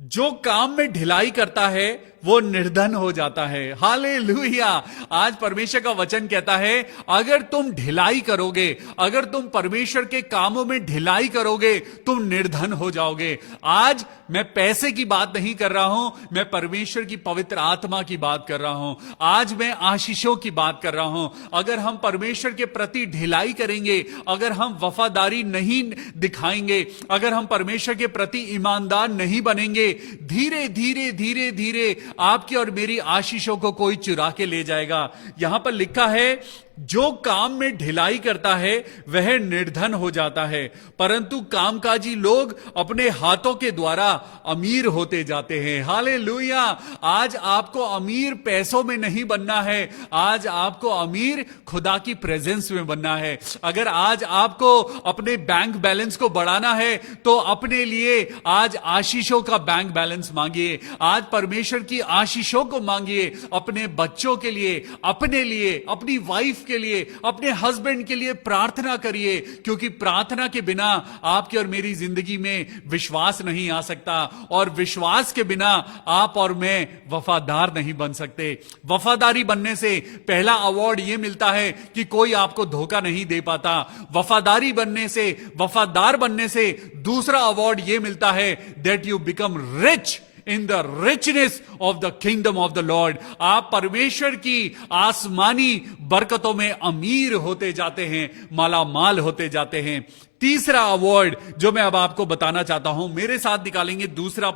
जो काम में ढिलाई करता है वो निर्धन हो जाता है। हालेलुया। आज परमेश्वर का वचन कहता है, अगर तुम ढिलाई करोगे, अगर तुम परमेश्वर के कामों में ढिलाई करोगे, तुम निर्धन हो जाओगे। आज मैं पैसे की बात नहीं कर रहा हूं, मैं परमेश्वर की पवित्र आत्मा की बात कर रहा हूं। आज मैं आशीषों की बात कर रहा हूं। अगर हम परमेश्वर के प्रति ढिलाई करेंगे, अगर हम वफादारी नहीं दिखाएंगे, अगर हम परमेश्वर के प्रति ईमानदार नहीं बनेंगे, धीरे धीरे धीरे धीरे आपकी और मेरी आशीषों को कोई चुरा के ले जाएगा। यहां पर लिखा है, जो काम में ढिलाई करता है वह निर्धन हो जाता है, परंतु कामकाजी लोग अपने हाथों के द्वारा अमीर होते जाते हैं। हालेलुया। आज आपको अमीर पैसों में नहीं बनना है, आज आपको अमीर खुदा की प्रेजेंस में बनना है। अगर आज आपको अपने बैंक बैलेंस को बढ़ाना है तो अपने लिए आज आशीषों का बैंक बैलेंस मांगिए। आज परमेश्वर की आशीषों को मांगिए, अपने बच्चों के लिए, अपने लिए, अपनी वाइफ के लिए, अपने हस्बैंड के लिए प्रार्थना करिए, क्योंकि प्रार्थना के बिना आपकी और मेरी जिंदगी में विश्वास नहीं आ सकता, और विश्वास के बिना आप और मैं वफादार नहीं बन सकते। वफादारी बनने से पहला अवार्ड यह मिलता है कि कोई आपको धोखा नहीं दे पाता। वफादारी बनने से, वफादार बनने से दूसरा अवार्ड यह मिलता है, that you become rich in the richness of the kingdom of the Lord. आप परमेश्वर की आसमानी बरकतों में अमीर होते जाते हैं, मालामाल होते जाते हैं। तीसरा अवार्ड जो मैं अब आपको बताना चाहता हूं, मेरे साथ निकालेंगे दूसरा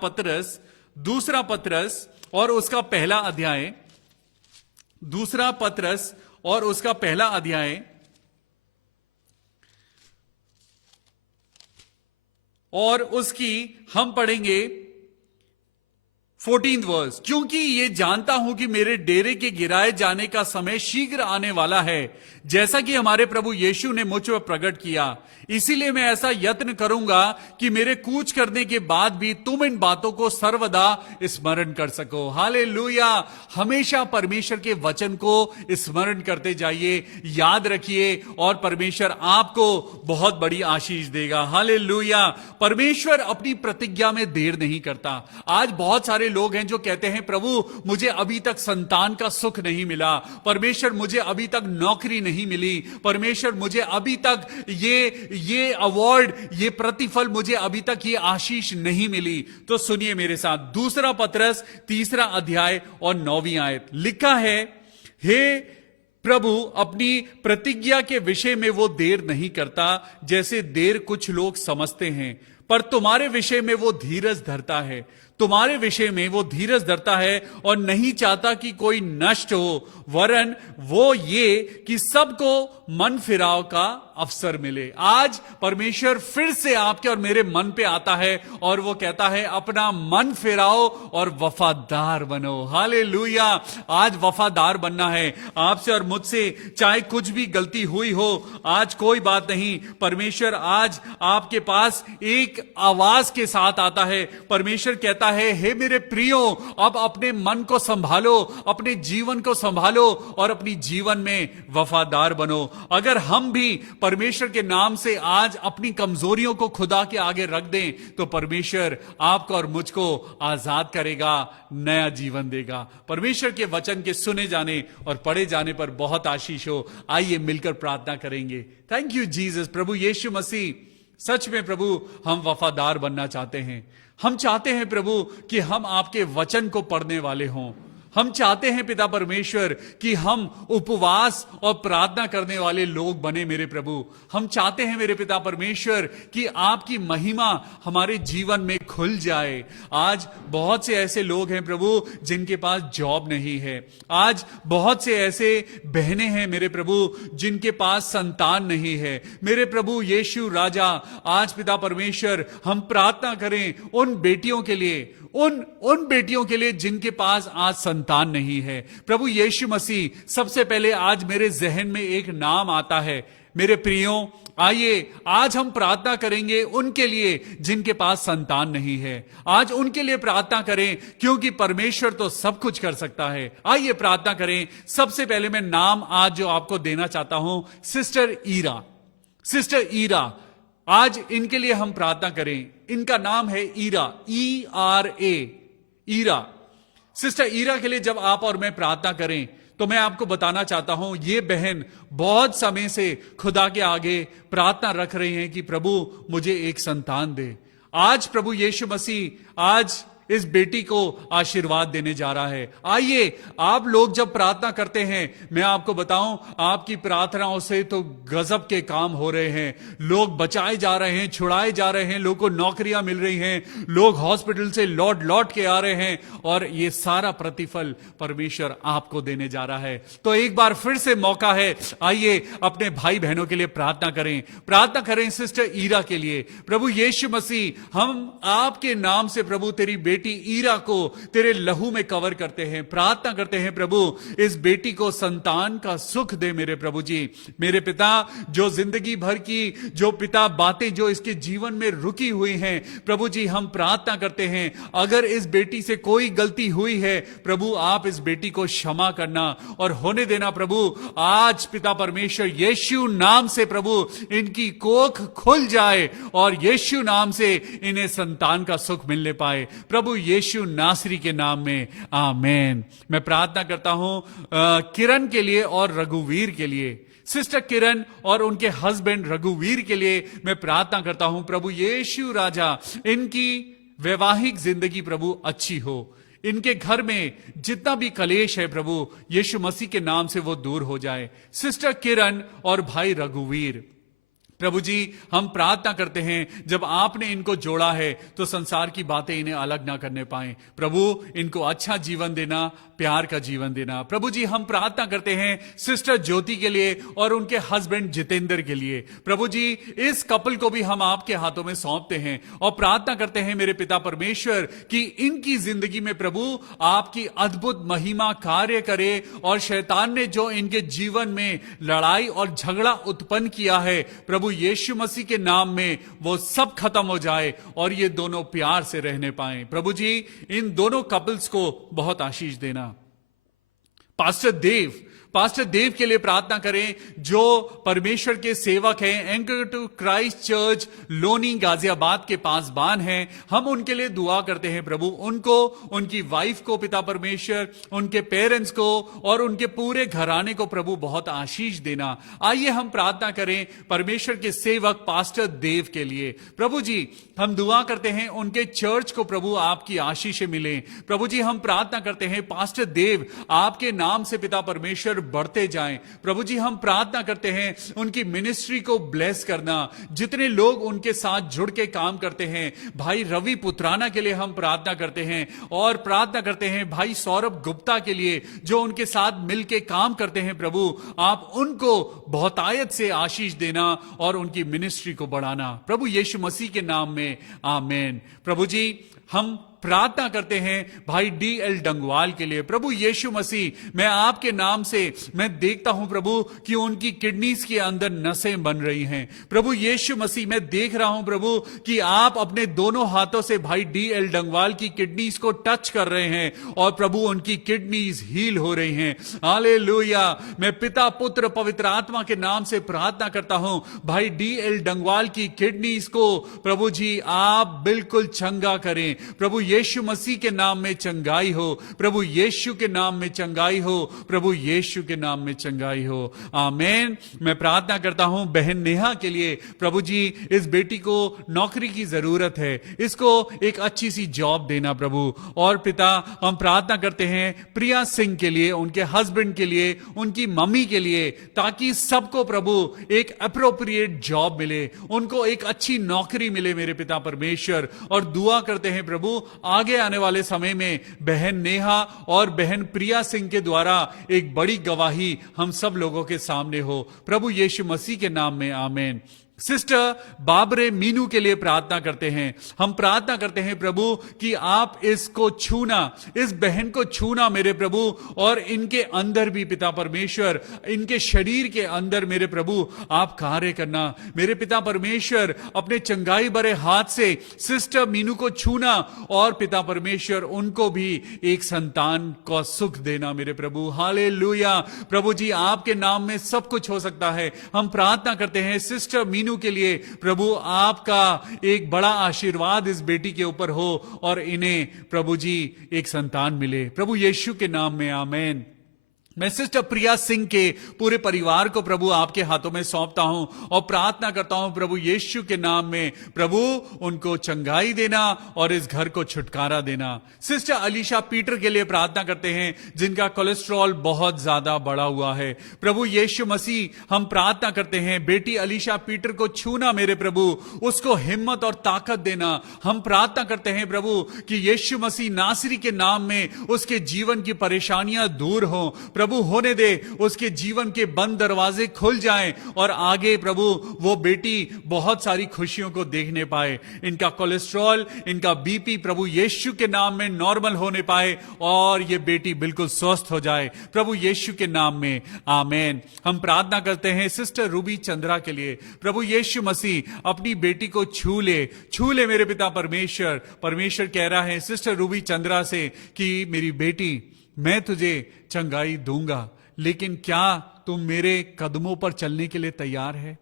पत्रस और उसका पहला अध्याय। दूसरा पत्रस और उसका पहला अध्याय और उसकी हम पढ़ेंगे 14th वर्स। क्योंकि ये जानता हूं कि मेरे डेरे के गिराए जाने का समय शीघ्र आने वाला है, जैसा कि हमारे प्रभु यीशु ने मुझ पर प्रकट किया। इसीलिए मैं ऐसा यत्न करूंगा कि मेरे कूच करने के बाद भी तुम इन बातों को सर्वदा स्मरण कर सको। हालेलुया। हमेशा परमेश्वर के वचन को स्मरण करते जाइए, याद रखिए, और परमेश्वर आपको बहुत बड़ी आशीष देगा। हालेलुया। परमेश्वर अपनी प्रतिज्ञा में देर नहीं करता। आज बहुत सारे लोग हैं जो कहते हैं, प्रभु मुझे अभी तक संतान का सुख नहीं मिला, परमेश्वर मुझे अभी तक नौकरी नहीं मिली, परमेश्वर मुझे अभी तक ये अवार्ड, ये प्रतिफल, मुझे अभी तक ये आशीष नहीं मिली। तो सुनिए मेरे साथ, दूसरा पत्रस 3 अध्याय और 9वीं आयत लिखा है, हे प्रभु अपनी प्रतिज्ञा के विषय में वो देर नहीं करता जैसे देर कुछ लोग समझते हैं, पर तुम्हारे विषय में वो धीरज धरता है। तुम्हारे विषय में वो धीरज धरता है और नहीं चाहता कि कोई नष्ट हो, वरन वो ये कि सबको मन फिराव का अवसर मिले। आज परमेश्वर फिर से आपके और मेरे मन पे आता है और वो कहता है अपना मन फिराओ और वफादार बनो। हालेलुया। आज वफादार बनना है आपसे और मुझसे, चाहे कुछ भी गलती हुई हो, आज कोई बात नहीं। परमेश्वर आज आपके पास एक आवाज के साथ आता है। परमेश्वर कहता है, हे मेरे प्रियो, अब अपने मन को संभालो, अपने जीवन को संभालो और अपनी जीवन में वफादार बनो। अगर हम भी परमेश्वर के नाम से आज अपनी कमजोरियों को खुदा के आगे रख दें तो परमेश्वर आपको और मुझको आजाद करेगा, नया जीवन देगा। परमेश्वर के वचन के सुने जाने और पढ़े जाने पर बहुत आशीष हो। आइए मिलकर प्रार्थना करेंगे। Thank you Jesus. प्रभु यीशु मसीह, सच में प्रभु हम वफादार बनना चाहते हैं। हम चाहते हैं प्रभु कि हम आपके वचन को पढ़ने वाले हों। हम चाहते हैं पिता परमेश्वर कि हम उपवास और प्रार्थना करने वाले लोग बने मेरे प्रभु। हम चाहते हैं मेरे पिता परमेश्वर कि आपकी महिमा हमारे जीवन में खुल जाए। आज बहुत से ऐसे लोग हैं प्रभु जिनके पास जॉब नहीं है। आज बहुत से ऐसे बहनें हैं मेरे प्रभु जिनके पास संतान नहीं है। मेरे प्रभु यीशु राजा, आज पिता परमेश्वर हम प्रार्थना करें उन बेटियों के लिए, उन बेटियों के लिए जिनके पास आज संतान नहीं है। प्रभु यीशु मसीह, सबसे पहले आज मेरे जहन में एक नाम आता है। मेरे प्रियो, आइए आज हम प्रार्थना करेंगे उनके लिए जिनके पास संतान नहीं है। आज उनके लिए प्रार्थना करें क्योंकि परमेश्वर तो सब कुछ कर सकता है। आइए प्रार्थना करें। सबसे पहले मैं नाम आज जो आपको देना चाहता हूं, सिस्टर ईरा। सिस्टर ईरा, आज इनके लिए हम प्रार्थना करें। इनका नाम है ईरा, ERA, ईरा। सिस्टर ईरा के लिए जब आप और मैं प्रार्थना करें तो मैं आपको बताना चाहता हूं, ये बहन बहुत समय से खुदा के आगे प्रार्थना रख रही हैं कि प्रभु मुझे एक संतान दे। आज प्रभु यीशु मसीह आज इस बेटी को आशीर्वाद देने जा रहा है। आइए आप लोग जब प्रार्थना करते हैं, मैं आपको बताऊं, आपकी प्रार्थनाओं से तो गजब के काम हो रहे हैं। लोग बचाए जा रहे हैं, छुड़ाए जा रहे हैं, लोगों को नौकरियां मिल रही हैं, लोग हॉस्पिटल से लौट के आ रहे हैं और ये सारा प्रतिफल परमेश्वर आपको देने जा रहा है। तो एक बार फिर से मौका है, आइए अपने भाई बहनों के लिए प्रार्थना करें। प्रार्थना करें सिस्टर ईरा के लिए। प्रभु यीशु मसीह, हम आपके नाम से प्रभु तेरी बेटी ईरा को तेरे लहू में कवर करते हैं। प्रार्थना करते हैं प्रभु इस बेटी को संतान का सुख दे मेरे प्रभु जी। मेरे पिता, जो जिंदगी भर की जो पिता बातें जो इसके जीवन में रुकी हुई हैं, प्रभु जी हम प्रार्थना करते हैं अगर इस बेटी से कोई गलती हुई है प्रभु आप इस बेटी को क्षमा करना और होने देना प्रभु। आज पिता परमेश्वर यीशु नाम से प्रभु इनकी कोख खुल जाए और यीशु नाम से इन्हें संतान का सुख मिलने पाए प्रभु यीशु नासरी के नाम में, आमेन। मैं प्रार्थना करता हूं किरण के लिए और रघुवीर के लिए। सिस्टर किरण और उनके हस्बैंड रघुवीर के लिए मैं प्रार्थना करता हूं प्रभु यीशु राजा, इनकी वैवाहिक जिंदगी प्रभु अच्छी हो। इनके घर में जितना भी कलेश है प्रभु यीशु मसीह के नाम से वो दूर हो जाए। सिस्टर किरण और भाई रघुवीर, प्रभु जी हम प्रार्थना करते हैं जब आपने इनको जोड़ा है तो संसार की बातें इन्हें अलग ना करने पाए। प्रभु इनको अच्छा जीवन देना, प्यार का जीवन देना। प्रभु जी हम प्रार्थना करते हैं सिस्टर ज्योति के लिए और उनके हस्बैंड जितेंद्र के लिए। प्रभु जी इस कपल को भी हम आपके हाथों में सौंपते हैं और प्रार्थना करते हैं मेरे पिता परमेश्वर कि इनकी जिंदगी में प्रभु आपकी अद्भुत महिमा कार्य करे और शैतान ने जो इनके जीवन में लड़ाई और झगड़ा उत्पन्न किया है प्रभु यीशु मसीह के नाम में वो सब खत्म हो जाए और ये दोनों प्यार से रहने पाएं। प्रभु जी इन दोनों कपल्स को बहुत आशीष देना। पास्टर देव के लिए प्रार्थना करें जो परमेश्वर के सेवक हैं, Anchor to Christ Church Loni Ghaziabad के पासबान हैं। हम उनके लिए दुआ करते हैं प्रभु, उनको, उनकी वाइफ को पिता परमेश्वर, उनके पेरेंट्स को और उनके पूरे घराने को प्रभु बहुत आशीष देना। आइए हम प्रार्थना करें परमेश्वर के सेवक पास्टर देव के लिए। प्रभु जी हम दुआ करते हैं उनके चर्च को प्रभु आपकी आशीष मिले। प्रभु जी हम प्रार्थना करते हैं पास्टर देव आपके नाम से पिता परमेश्वर परमेश्वर बढ़ते जाएं। प्रभु जी हम प्रार्थना करते हैं उनकी मिनिस्ट्री को ब्लेस करना, जितने लोग उनके साथ जुड़ के काम करते हैं, भाई रवि पुत्राना के लिए हम प्रार्थना करते हैं, और प्रार्थना करते हैं भाई सौरभ गुप्ता के लिए जो उनके साथ मिलके काम करते हैं। प्रभु आप उनको बहुतायत से आशीष देना और उनकी मिनिस्ट्री को बढ़ाना, प्रभु यीशु मसीह के नाम में आमीन। प्रभु जी हम प्रार्थना करते हैं भाई DL डंगवाल के लिए। प्रभु यीशु मसीह मैं आपके नाम से मैं देखता हूं प्रभु कि उनकी किडनीज के अंदर नसें बन रही हैं। प्रभु यीशु मसीह मैं देख रहा हूं प्रभु कि आप अपने दोनों हाथों से भाई DL डंगवाल की किडनीज को टच कर रहे हैं और प्रभु उनकी किडनीज हील हो रही हैं। हालेलुया। मैं पिता पुत्र पवित्र आत्मा के नाम से प्रार्थना करता हूं भाई DL डंगवाल की किडनीज को प्रभु जी आप बिल्कुल चंगा करें। प्रभु यीशु मसीह के नाम में चंगाई हो, प्रभु यीशु के नाम में चंगाई हो, प्रभु यीशु के नाम में चंगाई हो, आमीन। मैं प्रार्थना करता हूं बहन नेहा के लिए। प्रभु जी इस बेटी को नौकरी की जरूरत है, इसको एक अच्छी सी जॉब देना प्रभु। और पिता हम प्रार्थना करते हैं प्रिया सिंह के लिए, उनके हस्बैंड के लिए, उनकी मम्मी के लिए, ताकि सबको प्रभु एक अप्रोप्रिएट जॉब मिले, उनको एक अच्छी नौकरी मिले मेरे पिता परमेश्वर। और दुआ करते हैं प्रभु आगे आने वाले समय में बहन नेहा और बहन प्रिया सिंह के द्वारा एक बड़ी गवाही हम सब लोगों के सामने हो, प्रभु यीशु मसीह के नाम में आमीन। सिस्टर बाबरे मीनू के लिए प्रार्थना करते हैं। हम प्रार्थना करते हैं प्रभु कि आप इसको छूना, इस बहन को छूना मेरे प्रभु, और इनके अंदर भी पिता परमेश्वर, इनके शरीर के अंदर मेरे प्रभु आप कार्य करना मेरे पिता परमेश्वर। अपने चंगाई भरे हाथ से सिस्टर मीनू को छूना और पिता परमेश्वर उनको भी एक संतान को सुख देना मेरे प्रभु। हालेलुया। प्रभु जी आपके नाम में सब कुछ हो सकता है। हम प्रार्थना करते हैं सिस्टर मीनू के लिए प्रभु आपका एक बड़ा आशीर्वाद इस बेटी के ऊपर हो और इन्हें प्रभु जी एक संतान मिले, प्रभु यीशु के नाम में आमीन। मैं सिस्टर प्रिया सिंह के पूरे परिवार को प्रभु आपके हाथों में सौंपता हूं और प्रार्थना करता हूं प्रभु यीशु के नाम में, प्रभु उनको चंगाई देना और इस घर को छुटकारा देना। सिस्टर अलीशा पीटर के लिए प्रार्थना करते हैं जिनका कोलेस्ट्रॉल बहुत ज्यादा बढ़ा हुआ है। प्रभु यीशु मसीह हम प्रार्थना करते हैं बेटी अलीशा पीटर को छूना मेरे प्रभु, उसको हिम्मत और ताकत देना। हम प्रार्थना करते हैं प्रभु कि यीशु मसीह नासरी के नाम में उसके जीवन की परेशानियां दूर हों। प्रभु होने दे उसके जीवन के बंद दरवाजे खुल जाएं और आगे प्रभु वो बेटी बहुत सारी खुशियों को देखने पाए। इनका कोलेस्ट्रॉल, इनका बीपी प्रभु यीशु के नाम में नॉर्मल होने पाए और ये बेटी बिल्कुल स्वस्थ हो जाए, प्रभु यीशु के नाम में आमीन। हम प्रार्थना करते हैं सिस्टर रूबी चंद्रा के लिए। प्रभु यीशु मसीह अपनी बेटी को छू ले मेरे पिता परमेश्वर। परमेश्वर कह रहा है सिस्टर रूबी चंद्रा से कि मेरी बेटी मैं तुझे चंगाई दूंगा, लेकिन क्या तुम मेरे कदमों पर चलने के लिए तैयार है?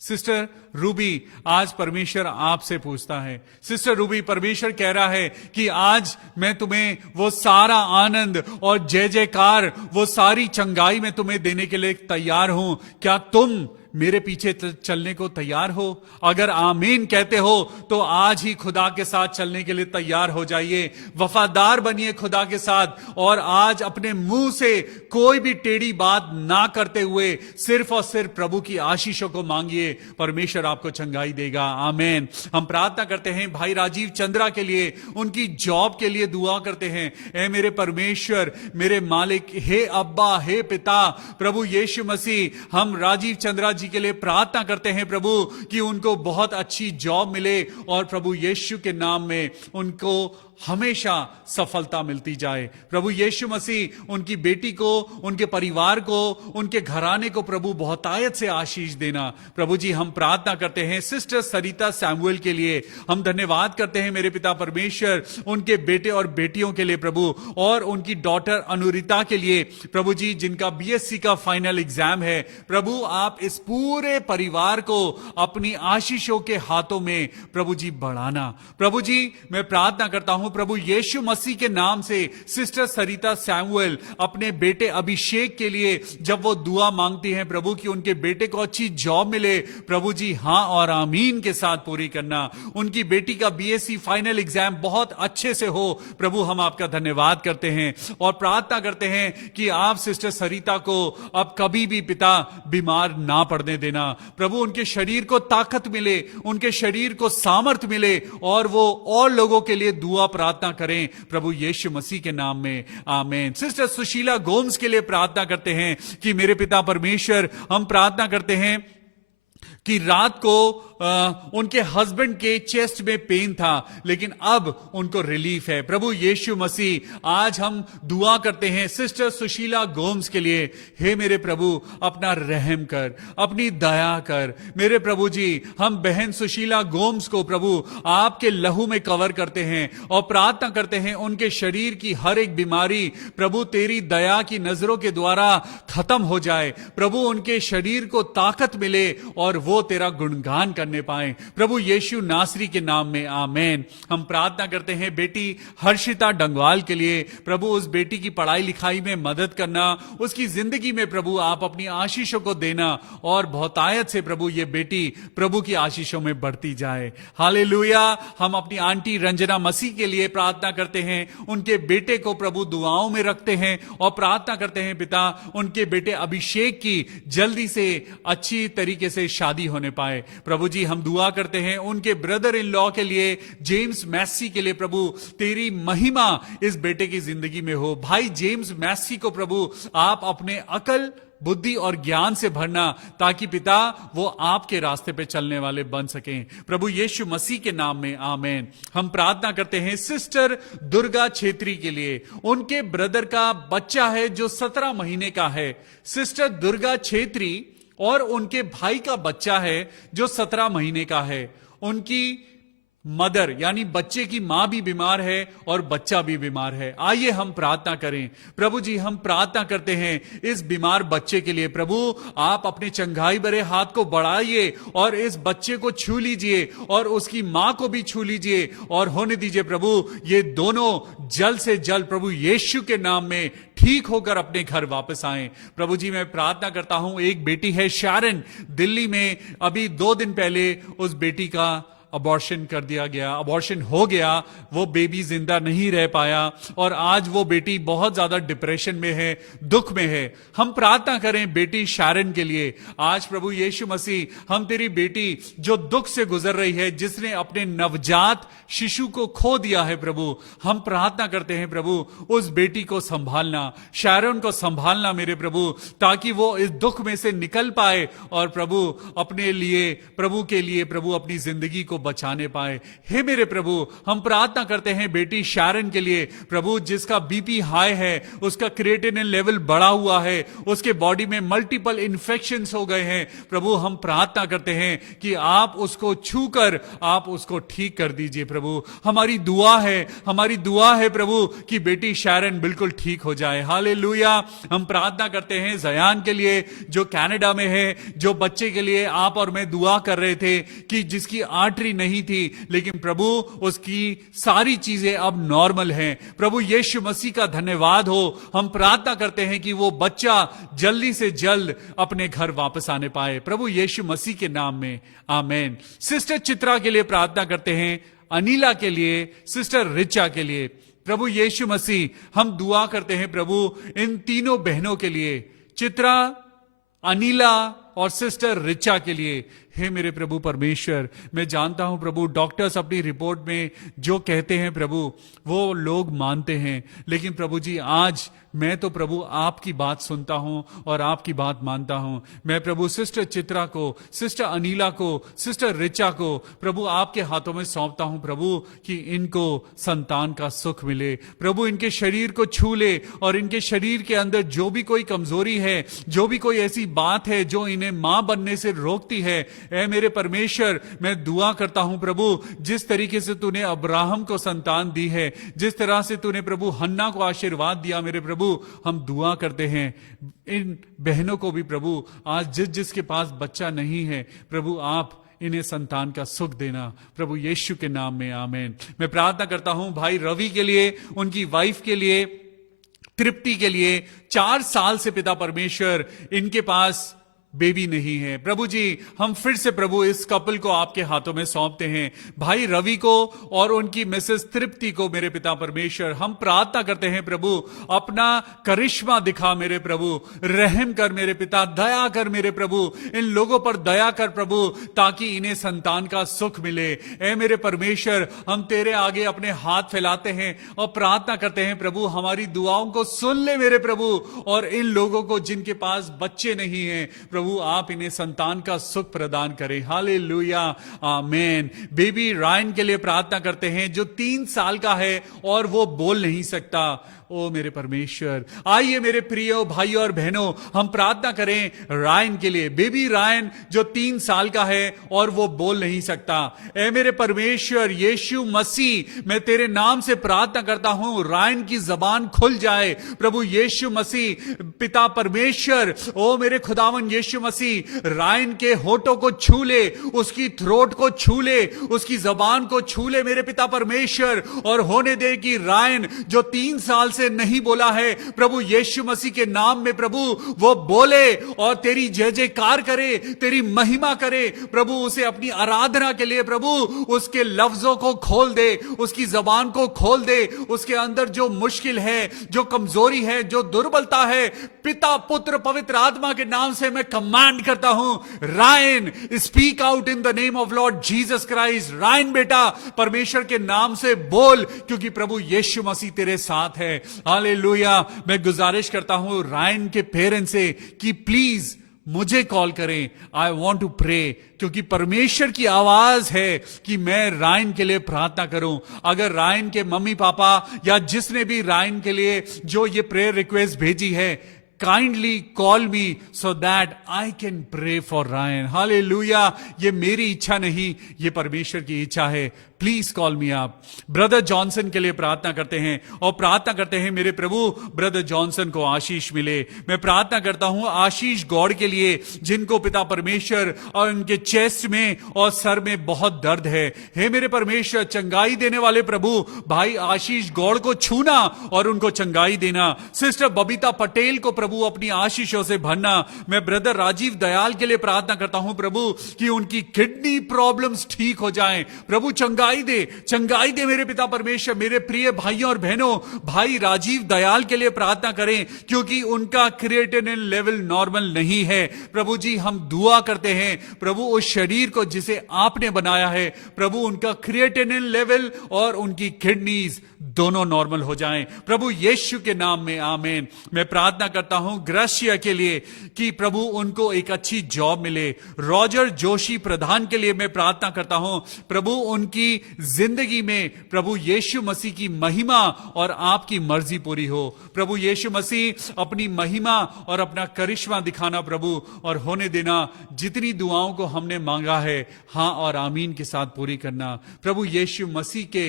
सिस्टर रूबी आज परमेश्वर आपसे पूछता है। सिस्टर रूबी परमेश्वर कह रहा है कि आज मैं तुम्हें वो सारा आनंद और जय जयकार, वो सारी चंगाई मैं तुम्हें देने के लिए तैयार हूं। क्या तुम मेरे पीछे चलने को तैयार हो? अगर आमीन कहते हो तो आज ही खुदा के साथ चलने के लिए तैयार हो जाइए, वफादार बनिए खुदा के साथ और आज अपने मुंह से कोई भी टेढ़ी बात ना करते हुए सिर्फ और सिर्फ प्रभु की आशीषों को मांगिए, परमेश्वर आपको चंगाई देगा। आमीन। हम प्रार्थना करते हैं भाई राजीव चंद्रा के लिए, उनकी जॉब के लिए दुआ करते हैं। ऐ मेरे परमेश्वर, मेरे मालिक, हे अब्बा, हे पिता, प्रभु यीशु मसीह हम राजीव चंद्रा जी के लिए प्रार्थना करते हैं प्रभु कि उनको बहुत अच्छी जॉब मिले और प्रभु यीशु के नाम में उनको हमेशा सफलता मिलती जाए। प्रभु यीशु मसीह उनकी बेटी को, उनके परिवार को, उनके घराने को प्रभु बहुतायत से आशीष देना। प्रभु जी हम प्रार्थना करते हैं सिस्टर सरिता सैमुअल के लिए। हम धन्यवाद करते हैं मेरे पिता परमेश्वर उनके बेटे और बेटियों के लिए प्रभु, और उनकी डॉटर अनुरिता के लिए प्रभु जी जिनका BSc का फाइनल एग्जाम है। प्रभु आप इस पूरे परिवार को अपनी आशीषों के हाथों में प्रभु जी बढ़ाना। प्रभु जी मैं प्रार्थना करता हूं हूं प्रभु यीशु मसीह के नाम से सिस्टर सरिता सैमुअल अपने बेटे अभिषेक के लिए जब वो दुआ मांगती हैं प्रभु कि उनके बेटे को अच्छी जॉब मिले, प्रभु जी हां और आमीन के साथ पूरी करना। उनकी बेटी का बीएससी फाइनल एग्जाम बहुत अच्छे से हो, प्रभु हम आपका धन्यवाद करते हैं और प्रार्थना करते हैं कि आप सिस्टर सरिता को अब कभी भी पिता बीमार ना पड़ने देना। प्रभु उनके शरीर को ताकत मिले, उनके शरीर को सामर्थ मिले और वो और लोगों के लिए दुआ प्रार्थना करें प्रभु यीशु मसीह के नाम में, आमीन। सिस्टर सुशीला गोम्स के लिए प्रार्थना करते हैं कि मेरे पिता परमेश्वर, हम प्रार्थना करते हैं कि रात को उनके हस्बैंड के चेस्ट में पेन था लेकिन अब उनको रिलीफ है। प्रभु यीशु मसीह, आज हम दुआ करते हैं सिस्टर सुशीला गोम्स के लिए। हे मेरे प्रभु, अपना रहम कर, अपनी दया कर मेरे प्रभु जी। हम बहन सुशीला गोम्स को प्रभु आपके लहू में कवर करते हैं और प्रार्थना करते हैं उनके शरीर की हर एक बीमारी प्रभु तेरी दया की नजरों के द्वारा खत्म हो जाए। प्रभु उनके शरीर को ताकत मिले और वो तेरा गुणगान करने पाए प्रभु यीशु नासरी के नाम में, आमीन। हम प्रार्थना करते हैं बेटी हर्षिता डंगवाल के लिए। प्रभु उस बेटी की पढ़ाई लिखाई में मदद करना, उसकी जिंदगी में प्रभु आप अपनी आशीषों को देना और बहुतायत से प्रभु ये बेटी प्रभु की आशीषों में बढ़ती जाए। हालेलुया। हम अपनी आंटी रंजना मसीह के लिए प्रार्थना करते हैं, उनके बेटे को प्रभु दुआओं में रखते हैं और प्रार्थना करते हैं पिता उनके बेटे अभिषेक की जल्दी से अच्छी तरीके से शादी होने पाए। प्रभु जी हम दुआ करते हैं उनके ब्रदर इन लॉ के लिए, जेम्स मैसी के लिए। प्रभु तेरी महिमा इस बेटे की जिंदगी में हो। भाई जेम्स मैसी को प्रभु आप अपने अकल, बुद्धि और ज्ञान से भरना ताकि पिता वो आपके रास्ते पे चलने वाले बन सकें प्रभु यीशु मसीह के नाम में, आमीन। हम प्रार्थना करते हैं सिस्टर दुर्गा छेत्री के लिए। उनके ब्रदर का बच्चा है जो 17 महीने का है। सिस्टर दुर्गा छेत्री और उनके भाई का बच्चा है जो 17 महीने का है। उनकी मदर यानी बच्चे की मां भी बीमार है और बच्चा भी बीमार है। आइए हम प्रार्थना करें। प्रभु जी हम प्रार्थना करते हैं इस बीमार बच्चे के लिए। प्रभु आप अपने चंगाई भरे हाथ को बढ़ाइए और इस बच्चे को छू लीजिए और उसकी मां को भी छू लीजिए और होने दीजिए प्रभु ये दोनों जल्द से जल्द प्रभु यीशु के नाम में ठीक होकर अपने घर वापस आए। प्रभु जी मैं प्रार्थना करता हूं, एक बेटी है शारन, दिल्ली में अभी 2 दिन पहले उस बेटी का अबॉर्शन कर दिया गया, अबॉर्शन हो गया, वो बेबी जिंदा नहीं रह पाया और आज वो बेटी बहुत ज्यादा डिप्रेशन में है, दुख में है। हम प्रार्थना करें बेटी शारन के लिए। आज प्रभु यीशु मसीह हम तेरी बेटी जो दुख से गुजर रही है, जिसने अपने नवजात शिशु को खो दिया है, प्रभु हम प्रार्थना करते हैं प्रभु उस बेटी को संभालना, शारन को संभालना मेरे प्रभु, ताकि वो इस दुख में से निकल पाए और प्रभु अपने लिए, प्रभु के लिए प्रभु अपनी जिंदगी को बचाने पाए। हे मेरे प्रभु हम प्रार्थना करते हैं बेटी शारन के लिए प्रभु, जिसका बीपी हाई है, उसका क्रिएटिनिन लेवल बढ़ा हुआ है, उसके बॉडी में मल्टीपल इन्फेक्शंस हो गए हैं। प्रभु हम प्रार्थना करते हैं कि आप उसको छूकर आप उसको ठीक कर दीजिए। प्रभु हमारी दुआ है प्रभु कि बेटी शारन बिल्कुल ठीक हो जाए। हालेलुया। हम प्रार्थना करते हैं जयान के लिए जो कनाडा में है, जो बच्चे के लिए आप और मैं दुआ कर रहे थे कि जिसकी आर्टरी नहीं थी, लेकिन प्रभु उसकी सारी चीजें अब नॉर्मल हैं। प्रभु यीशु मसीह का धन्यवाद हो। हम प्रार्थना करते हैं कि वो बच्चा जल्दी से जल्द अपने घर वापस आने पाए प्रभु यीशु मसीह के नाम में, आमीन। सिस्टर चित्रा के लिए प्रार्थना करते हैं, अनीला के लिए, सिस्टर रिचा के लिए। प्रभु यीशु मसीह हम दुआ करते हैं प्रभु इन तीनों बहनों के लिए, चित्रा, अनीला और सिस्टर रिचा के लिए। हे मेरे प्रभु परमेश्वर, मैं जानता हूं प्रभु डॉक्टर्स अपनी रिपोर्ट में जो कहते हैं प्रभु वो लोग मानते हैं, लेकिन प्रभु जी आज मैं तो प्रभु आपकी बात सुनता हूं और आपकी बात मानता हूं। मैं प्रभु सिस्टर चित्रा को, सिस्टर अनीला को, सिस्टर रिचा को प्रभु आपके हाथों में सौंपता हूं प्रभु कि इनको संतान का सुख मिले। प्रभु इनके शरीर को छू ले और इनके शरीर के अंदर जो भी कोई कमजोरी है, जो भी कोई ऐसी बात है जो इन्हें मां बनने से रोकती है, ऐ मेरे परमेश्वर मैं दुआ करता हूं प्रभु जिस तरीके से तूने अब्राहम को संतान दी है, जिस तरह से तूने प्रभु हन्ना को आशीर्वाद दिया मेरे प्रभु, हम दुआ करते हैं इन बहनों को भी प्रभु आज जिसके पास बच्चा नहीं है प्रभु आप इन्हें संतान का सुख देना प्रभु यीशु के नाम में, आमीन। मैं प्रार्थना करता हूं भाई रवि के लिए, उनकी वाइफ के लिए, तृप्ति के लिए। 4 साल से पिता परमेश्वर इनके पास बेबी नहीं है। प्रभु जी हम फिर से प्रभु इस कपल को आपके हाथों में सौंपते हैं, भाई रवि को और उनकी मिसेस तृप्ति को। मेरे पिता परमेश्वर हम प्रार्थना करते हैं प्रभु अपना करिश्मा दिखा मेरे प्रभु, रहम कर मेरे पिता, दया कर मेरे प्रभु, इन लोगों पर दया कर प्रभु, ताकि इन्हें संतान का सुख मिले। ऐ मेरे परमेश्वर हम तेरे आगे अपने हाथ फैलाते हैं और प्रार्थना करते हैं प्रभु हमारी दुआओं को सुन ले मेरे प्रभु, और इन लोगों को जिनके पास बच्चे नहीं हैं प्रभु आप इन्हें संतान का सुख प्रदान करें। हालेलुया, आमीन। बेबी रायन के लिए प्रार्थना करते हैं जो 3 साल का है और वो बोल नहीं सकता। ओ मेरे परमेश्वर, आइए मेरे प्रिय भाई और बहनों हम प्रार्थना करें रायन के लिए, बेबी रायन जो 3 साल का है और वो बोल नहीं सकता। ऐ मेरे परमेश्वर यीशु मसीह, मैं तेरे नाम से प्रार्थना करता हूं रायन की जबान खुल जाए प्रभु यीशु मसीह। पिता परमेश्वर, ओ मेरे खुदावन यीशु मसीह, रायन के होठों को छू ले, उसकी थ्रोट को छू ले, उसकी जबान को छू ले मेरे पिता परमेश्वर, और होने दे कि रायन जो 3 साल से नहीं बोला है प्रभु यीशु मसीह के नाम में प्रभु वो बोले और तेरी जय जयकार करे, तेरी महिमा करे प्रभु। उसे अपनी आराधना के लिए प्रभु उसके लफ्जों को खोल दे, उसकी जबान को खोल दे, उसके अंदर जो मुश्किल है, जो कमजोरी है, जो दुर्बलता है, पिता पुत्र पवित्र आत्मा के नाम से मैं कमांड करता हूं, Ryan speak out in the name of Lord Jesus Christ. Ryan बेटा परमेश्वर के नाम से बोल, क्योंकि प्रभु यीशु मसीह तेरे साथ है। हालेलुया। मैं गुजारिश करता हूं रायन के पेरेंट्स से कि प्लीज मुझे कॉल करें, आई वॉन्ट टू प्रे, क्योंकि परमेश्वर की आवाज है कि मैं रायन के लिए प्रार्थना करूं। अगर रायन के मम्मी पापा या जिसने भी रायन के लिए जो ये प्रेयर रिक्वेस्ट भेजी है, kindly call me so that I can pray for Ryan. Hallelujah. ये मेरी इच्छा नहीं, ये परमेश्वर की इच्छा है। प्लीज कॉल मी आप। ब्रदर जॉनसन के लिए प्रार्थना करते हैं और प्रार्थना करते हैं मेरे प्रभु ब्रदर जॉनसन को आशीष मिले। मैं प्रार्थना करता हूं आशीष गौड़ के लिए, जिनको पिता परमेश्वर और उनके चेस्ट में और सर में बहुत दर्द है। हे मेरे परमेश्वर, चंगाई देने वाले प्रभु भाई आशीष गौड़ को छूना और उनको चंगाई देना। सिस्टर बबीता पटेल को प्रभु अपनी आशीषों से भरना। मैं ब्रदर राजीव दयाल के लिए प्रार्थना करता हूं प्रभु कि उनकी किडनी प्रॉब्लम्स ठीक हो जाएं। प्रभु चंगाई दे मेरे पिता परमेश्वर। मेरे प्रिय भाइयों और बहनों, भाई राजीव दयाल के लिए प्रार्थना करें, क्योंकि उनका क्रिएटिनिन लेवल नॉर्मल नहीं है। प्रभु जी हम दुआ करते हैं प्रभु उस शरीर को जिसे आपने बनाया है, प्रभु उनका क्रिएटिनिन लेवल और उनकी किडनीज दोनों नॉर्मल हो जाएं प्रभु यीशु के नाम में, आमीन। मैं प्रार्थना करता हूं ग्रशिया के लिए कि प्रभु उनको एक अच्छी जॉब मिले। रॉजर जोशी प्रधान के लिए मैं प्रार्थना करता हूं प्रभु उनकी जिंदगी में प्रभु यीशु मसीह की महिमा और आपकी मर्जी पूरी हो। प्रभु यीशु मसीह अपनी महिमा और अपना करिश्मा दिखाना प्रभु, और होने देना जितनी दुआओं को हमने मांगा है हां और आमीन के साथ पूरी करना। प्रभु यीशु मसीह के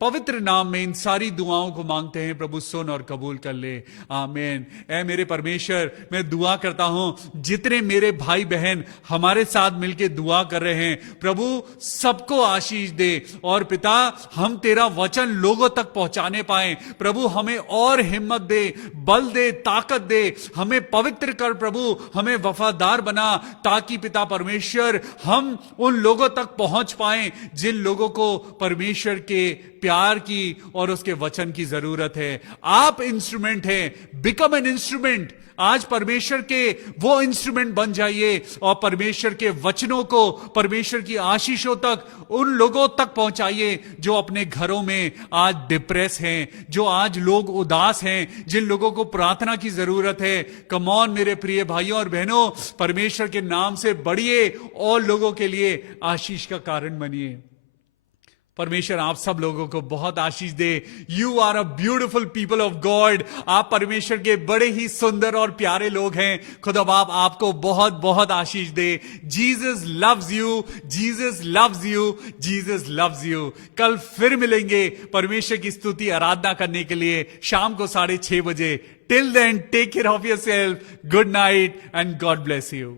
पवित्र नाम में इन सारी दुआओं को मांगते हैं प्रभु, सुन और कबूल कर ले, आमीन। ऐ मेरे परमेश्वर, मैं दुआ करता हूं जितने मेरे भाई बहन हमारे साथ मिलके दुआ कर रहे हैं प्रभु सबको आशीष दे, और पिता हम तेरा वचन लोगों तक पहुंचाने पाए प्रभु, हमें और हिम्मत दे, बल दे, ताकत दे, हमें पवित्र कर प्रभु, हमें वफादार बना, ताकि पिता परमेश्वर हम उन लोगों तक पहुंच पाए जिन लोगों को परमेश्वर के प्यार की और उसके वचन की जरूरत है। आप इंस्ट्रूमेंट हैं, बिकम एन इंस्ट्रूमेंट। आज परमेश्वर के वो इंस्ट्रूमेंट बन जाइए और परमेश्वर के वचनों को, परमेश्वर की आशीषों तक उन लोगों तक पहुंचाइए जो अपने घरों में आज डिप्रेस हैं, जो आज लोग उदास हैं, जिन लोगों को प्रार्थना की जरूरत है। कम ऑन मेरे प्रिय भाइयों और बहनों, परमेश्वर के नाम से बढ़िए और लोगों के लिए आशीष का कारण बनिए। परमेश्वर आप सब लोगों को बहुत आशीष दे। You are a beautiful people of God. आप परमेश्वर के बड़े ही सुंदर और प्यारे लोग हैं। खुदा बाप आपको बहुत बहुत आशीष दे। Jesus loves you, Jesus loves you, Jesus loves you. कल फिर मिलेंगे परमेश्वर की स्तुति आराधना करने के लिए शाम को 6:30 बजे। Till then take care of yourself. Good night and God bless you.